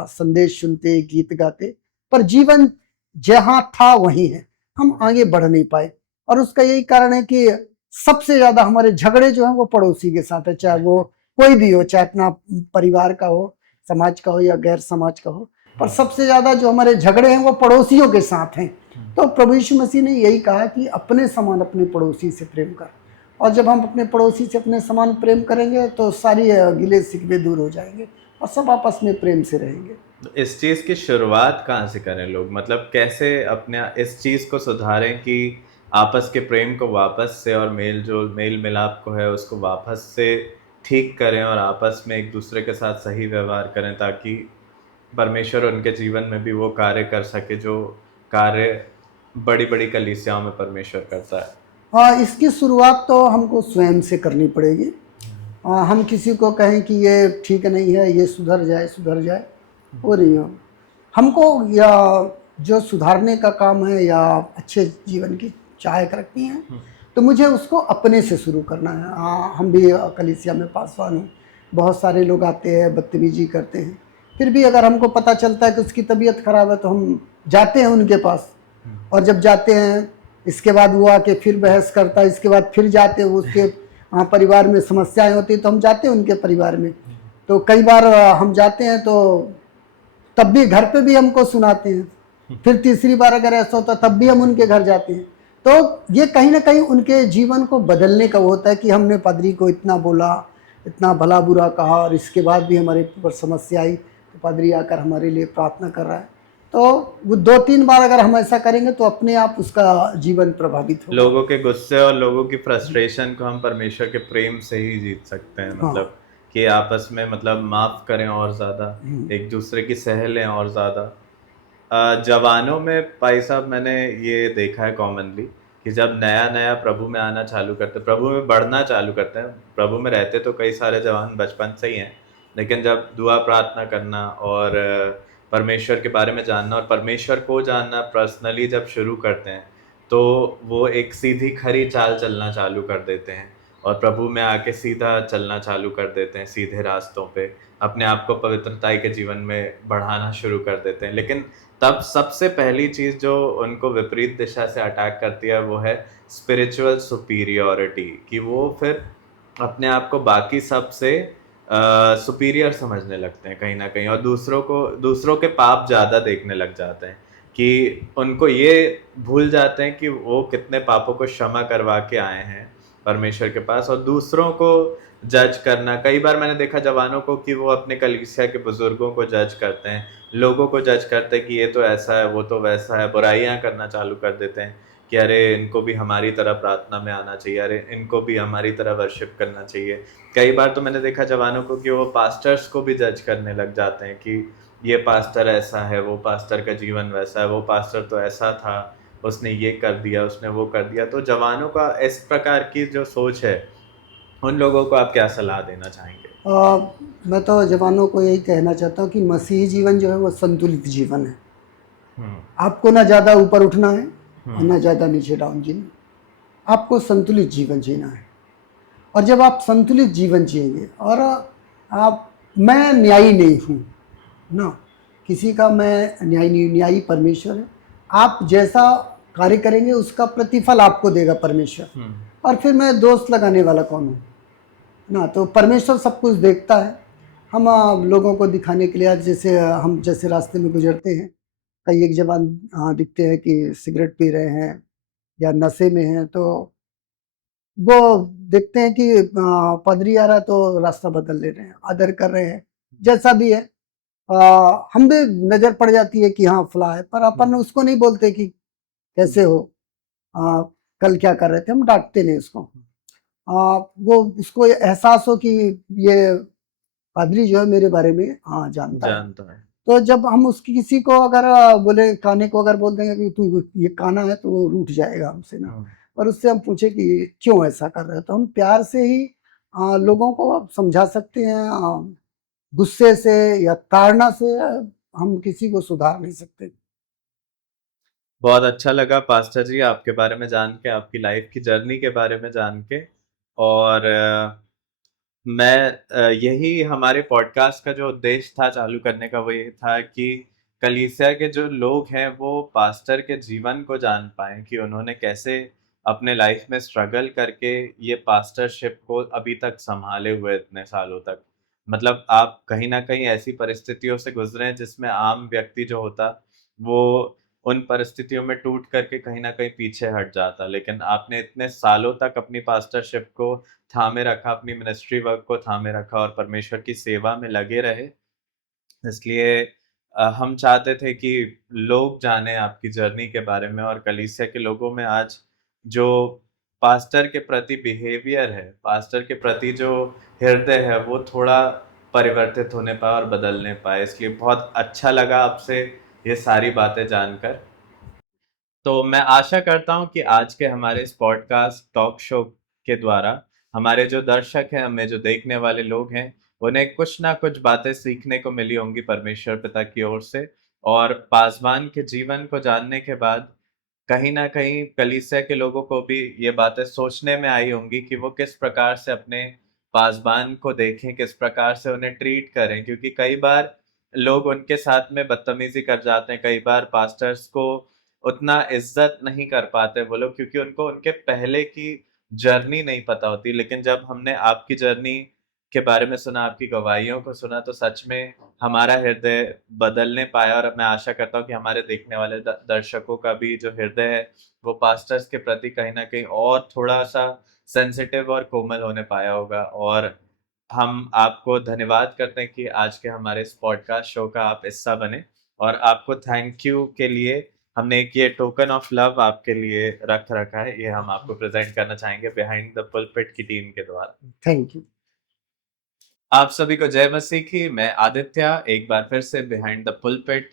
संदेश सुनते, गीत गाते, पर जीवन जहाँ था वही है, हम आगे बढ़ नहीं पाए। और उसका यही कारण है कि सबसे ज्यादा हमारे झगड़े जो हैं वो पड़ोसी के साथ है, चाहे वो कोई भी हो, चाहे अपना परिवार का हो, समाज का हो या गैर समाज का हो, पर सबसे ज्यादा जो हमारे झगड़े हैं वो पड़ोसियों के साथ हैं। तो प्रभु यीशु मसीह ने यही कहा कि अपने समान अपने पड़ोसी से प्रेम कर। और जब हम अपने पड़ोसी से अपने समान प्रेम करेंगे तो सारी गिले शिकवे दूर हो जाएंगे और सब आपस में प्रेम से रहेंगे। इस चीज की शुरुआत कहाँ से करें लोग, मतलब कैसे अपने इस चीज को सुधारें कि आपस के प्रेम को वापस से और मेल मिलाप को है उसको वापस से ठीक करें और आपस में एक दूसरे के साथ सही व्यवहार करें, ताकि परमेश्वर उनके जीवन में भी वो कार्य कर सके जो कार्य बड़ी बड़ी कलीसियाओं में परमेश्वर करता है। हाँ, इसकी शुरुआत तो हमको स्वयं से करनी पड़ेगी। हम किसी को कहें कि ये ठीक नहीं है, ये सुधर जाए सुधर जाए, वो नहीं हो। हमको या जो सुधारने का काम है या अच्छे जीवन की चाह रखनी है तो मुझे उसको अपने से शुरू करना है। हम भी कलीसिया में पासवान हूँ, बहुत सारे लोग आते हैं, बदतमीजी करते हैं, फिर भी अगर हमको पता चलता है कि उसकी तबीयत खराब है तो हम जाते हैं उनके पास। और जब जाते हैं, इसके बाद वो आके फिर बहस करता है, इसके बाद फिर जाते हैं, उसके परिवार में समस्याएं होती हैं तो हम जाते हैं उनके परिवार में। तो कई बार हम जाते हैं तो तब भी घर पे भी हमको सुनाते हैं, फिर तीसरी बार अगर ऐसा होता तब भी हम उनके घर जाते हैं। तो ये कहीं ना कहीं उनके जीवन को बदलने का वो होता है कि हमने पादरी को इतना बोला, इतना भला बुरा कहा, और इसके बाद भी हमारे ऊपर समस्या आई तो पादरी आकर हमारे लिए प्रार्थना कर रहा है। तो वो 2-3 बार अगर हम ऐसा करेंगे तो अपने आप उसका जीवन प्रभावित होगा। लोगों के गुस्से और लोगों की फ्रस्ट्रेशन को हम परमेश्वर के प्रेम से ही जीत सकते हैं। हाँ। मतलब कि आपस में मतलब माफ करें और ज्यादा, एक दूसरे की सह लें और ज्यादा। जवानों में भाई साहब मैंने ये देखा है कॉमनली कि जब नया नया प्रभु में आना चालू करते, प्रभु में बढ़ना चालू करते हैं, प्रभु में रहते तो कई सारे जवान बचपन से ही हैं, लेकिन जब दुआ प्रार्थना करना और परमेश्वर के बारे में जानना और परमेश्वर को जानना पर्सनली जब शुरू करते हैं तो वो एक सीधी खरी चाल चलना चालू कर देते हैं और प्रभु में आके सीधा चलना चालू कर देते हैं, सीधे रास्तों पे अपने आप को पवित्रताई के जीवन में बढ़ाना शुरू कर देते हैं। लेकिन तब सबसे पहली चीज जो उनको विपरीत दिशा से अटैक करती है वो है स्पिरिचुअल सुपीरियोरिटी, कि वो फिर अपने आप को बाकी सब से सुपीरियर समझने लगते हैं कहीं ना कहीं, और दूसरों के पाप ज्यादा देखने लग जाते हैं कि उनको ये भूल जाते हैं कि वो कितने पापों को क्षमा करवा के आए हैं परमेश्वर के पास, और दूसरों को जज करना। कई बार मैंने देखा जवानों को कि वो अपने कलीसिया के बुजुर्गों को जज करते हैं, लोगों को जज करते हैं कि ये तो ऐसा है, वो तो वैसा है, बुराइयां करना चालू कर देते हैं कि अरे इनको भी हमारी तरह प्रार्थना में आना चाहिए, अरे इनको भी हमारी तरह वर्शिप करना चाहिए। कई बार तो मैंने देखा जवानों को कि वो पास्टर्स को भी जज करने लग जाते हैं कि ये पास्टर ऐसा है, वो पास्टर का जीवन वैसा है, वो पास्टर तो ऐसा था, उसने ये कर दिया, उसने वो कर दिया। तो जवानों का इस प्रकार की जो सोच है, उन लोगों को आप क्या सलाह देना चाहेंगे? मैं तो जवानों को यही कहना चाहता हूँ कि मसीही जीवन जो है वो संतुलित जीवन है। आपको ना ज़्यादा ऊपर उठना है और ना ज़्यादा नीचे डाउन जीना, आपको संतुलित जीवन जीना है। और जब आप संतुलित जीवन जिएंगे, और मैं न्यायी नहीं हूँ ना, किसी का मैं न्यायी नहीं, न्यायी परमेश्वर है। आप जैसा कार्य करेंगे उसका प्रतिफल आपको देगा परमेश्वर, और फिर मैं दोष लगाने वाला कौन हूँ ना। तो परमेश्वर सब कुछ देखता है। हम लोगों को दिखाने के लिए, आज जैसे हम जैसे रास्ते में गुजरते हैं, कई एक जवान दिखते हैं कि सिगरेट पी रहे हैं या नशे में हैं, तो वो देखते हैं कि पादरी आ रहा है तो रास्ता बदल ले रहे हैं, आदर कर रहे हैं, जैसा भी है। हम भी नज़र पड़ जाती है कि हाँ फला है, पर अपन उसको नहीं बोलते कि कैसे हो, कल क्या कर रहे थे, हम डांटते नहीं उसको। वो उसको एहसास हो कि ये पादरी जो है मेरे बारे में जानता है। तो जब हम उसकी किसी को अगर बोले, काने को अगर बोल देंगे कि तू ये काना है, तो वो रूठ जाएगा हमसे ना। और उससे हम पूछे कि क्यों ऐसा कर रहे हो, तो हम प्यार से ही लोगों को समझा सकते हैं। गुस्से से या ताड़ना से हम किसी को सुधार नहीं सकते। बहुत अच्छा लगा पास्टर जी आपके बारे में जान के, आपकी लाइफ की जर्नी के बारे में जान के। और यही हमारे पॉडकास्ट का जो उद्देश्य था चालू करने का, वो ये था कि कलीसिया के जो लोग हैं वो पास्टर के जीवन को जान पाएं कि उन्होंने कैसे अपने लाइफ में स्ट्रगल करके ये पास्टरशिप को अभी तक संभाले हुए इतने सालों तक। मतलब आप कहीं ना कहीं ऐसी परिस्थितियों से गुजरे हैं जिसमें आम व्यक्ति जो होता वो उन परिस्थितियों में टूट करके कहीं ना कहीं पीछे हट जाता, लेकिन आपने इतने सालों तक अपनी पास्टरशिप को थामे रखा, अपनी मिनिस्ट्री वर्क को थामे रखा और परमेश्वर की सेवा में लगे रहे। इसलिए हम चाहते थे कि लोग जाने आपकी जर्नी के बारे में, और कलीसिया के लोगों में आज जो पास्टर के प्रति बिहेवियर है, पास्टर के प्रति जो हृदय है, वो थोड़ा परिवर्तित होने पाए और बदलने पाए। इसलिए बहुत अच्छा लगा आपसे ये सारी बातें जानकर। तो मैं आशा करता हूँ कि आज के हमारे इस पॉडकास्ट टॉक शो के द्वारा हमारे जो दर्शक हैं, हमें जो देखने वाले लोग हैं, उन्हें कुछ ना कुछ बातें सीखने को मिली होंगी परमेश्वर पिता की ओर से। और पासवान के जीवन को जानने के बाद कहीं ना कहीं कलीसिया के लोगों को भी ये बातें सोचने में आई होंगी कि वो किस प्रकार से अपने पासबान को देखें, किस प्रकार से उन्हें ट्रीट करें, क्योंकि कई बार लोग उनके साथ में बदतमीजी कर जाते हैं, कई बार पास्टर्स को उतना इज्जत नहीं कर पाते वो लोग, क्योंकि उनको उनके पहले की जर्नी नहीं पता होती। लेकिन जब हमने आपकी जर्नी के बारे में सुना, आपकी गवाहियों को सुना, तो सच में हमारा हृदय बदलने पाया, और मैं आशा करता हूँ कि हमारे देखने वाले दर्शकों का भी जो हृदय है वो पास्टर्स के प्रति कहीं ना कहीं और थोड़ा सा सेंसिटिव और कोमल होने पाया होगा। और हम आपको धन्यवाद करते हैं कि आज के हमारे इस पॉडकास्ट शो का आप हिस्सा बने, और आपको थैंक यू के लिए हमने एक ये टोकन ऑफ लव आपके लिए रख रखा है, ये हम आपको प्रेजेंट करना चाहेंगे बिहाइंड द पुलपिट की टीम के द्वारा। Thank you. आप सभी को जय मसीह की। मैं आदित्य एक बार फिर से behind the pulpit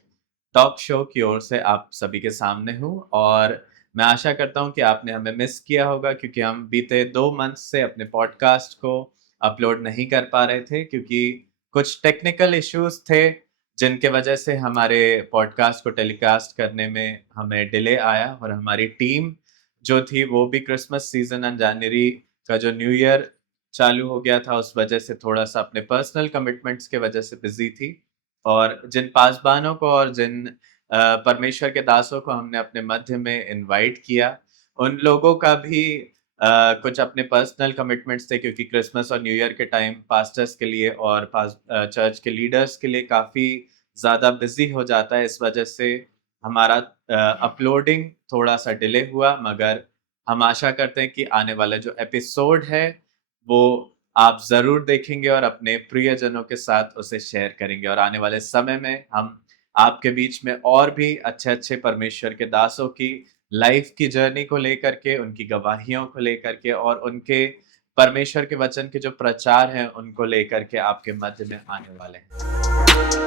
talk show की ओर से आप सभी के सामने हूँ, और मैं आशा करता हूँ कि आपने हमें मिस किया होगा, क्योंकि हम बीते 2 मंथ से अपने पॉडकास्ट को अपलोड नहीं कर पा रहे थे, क्योंकि कुछ टेक्निकल इश्यूज थे जिनके वजह से हमारे पॉडकास्ट को टेलीकास्ट करने में हमें डिले आया, और हमारी टीम जो थी वो भी क्रिसमस सीजन एंड जनवरी का जो न्यू ईयर चालू हो गया था उस वजह से थोड़ा सा अपने पर्सनल कमिटमेंट्स के वजह से बिजी थी। और जिन पासबानों को और जिन परमेश्वर के दासों को हमने अपने मध्य में इनवाइट किया, उन लोगों का भी कुछ अपने पर्सनल कमिटमेंट्स थे, क्योंकि क्रिसमस और न्यू ईयर के टाइम पास्टर्स के लिए और चर्च के लीडर्स के लिए काफ़ी ज़्यादा बिजी हो जाता है। इस वजह से हमारा अपलोडिंग थोड़ा सा डिले हुआ, मगर हम आशा करते हैं कि आने वाला जो एपिसोड है वो आप ज़रूर देखेंगे और अपने प्रियजनों के साथ उसे शेयर करेंगे। और आने वाले समय में हम आपके बीच में और भी अच्छे-अच्छे परमेश्वर के दासों की लाइफ की जर्नी को लेकर के, उनकी गवाहियों को लेकर के, और उनके परमेश्वर के वचन के जो प्रचार हैं, उनको लेकर के आपके मध्य में आने वाले हैं।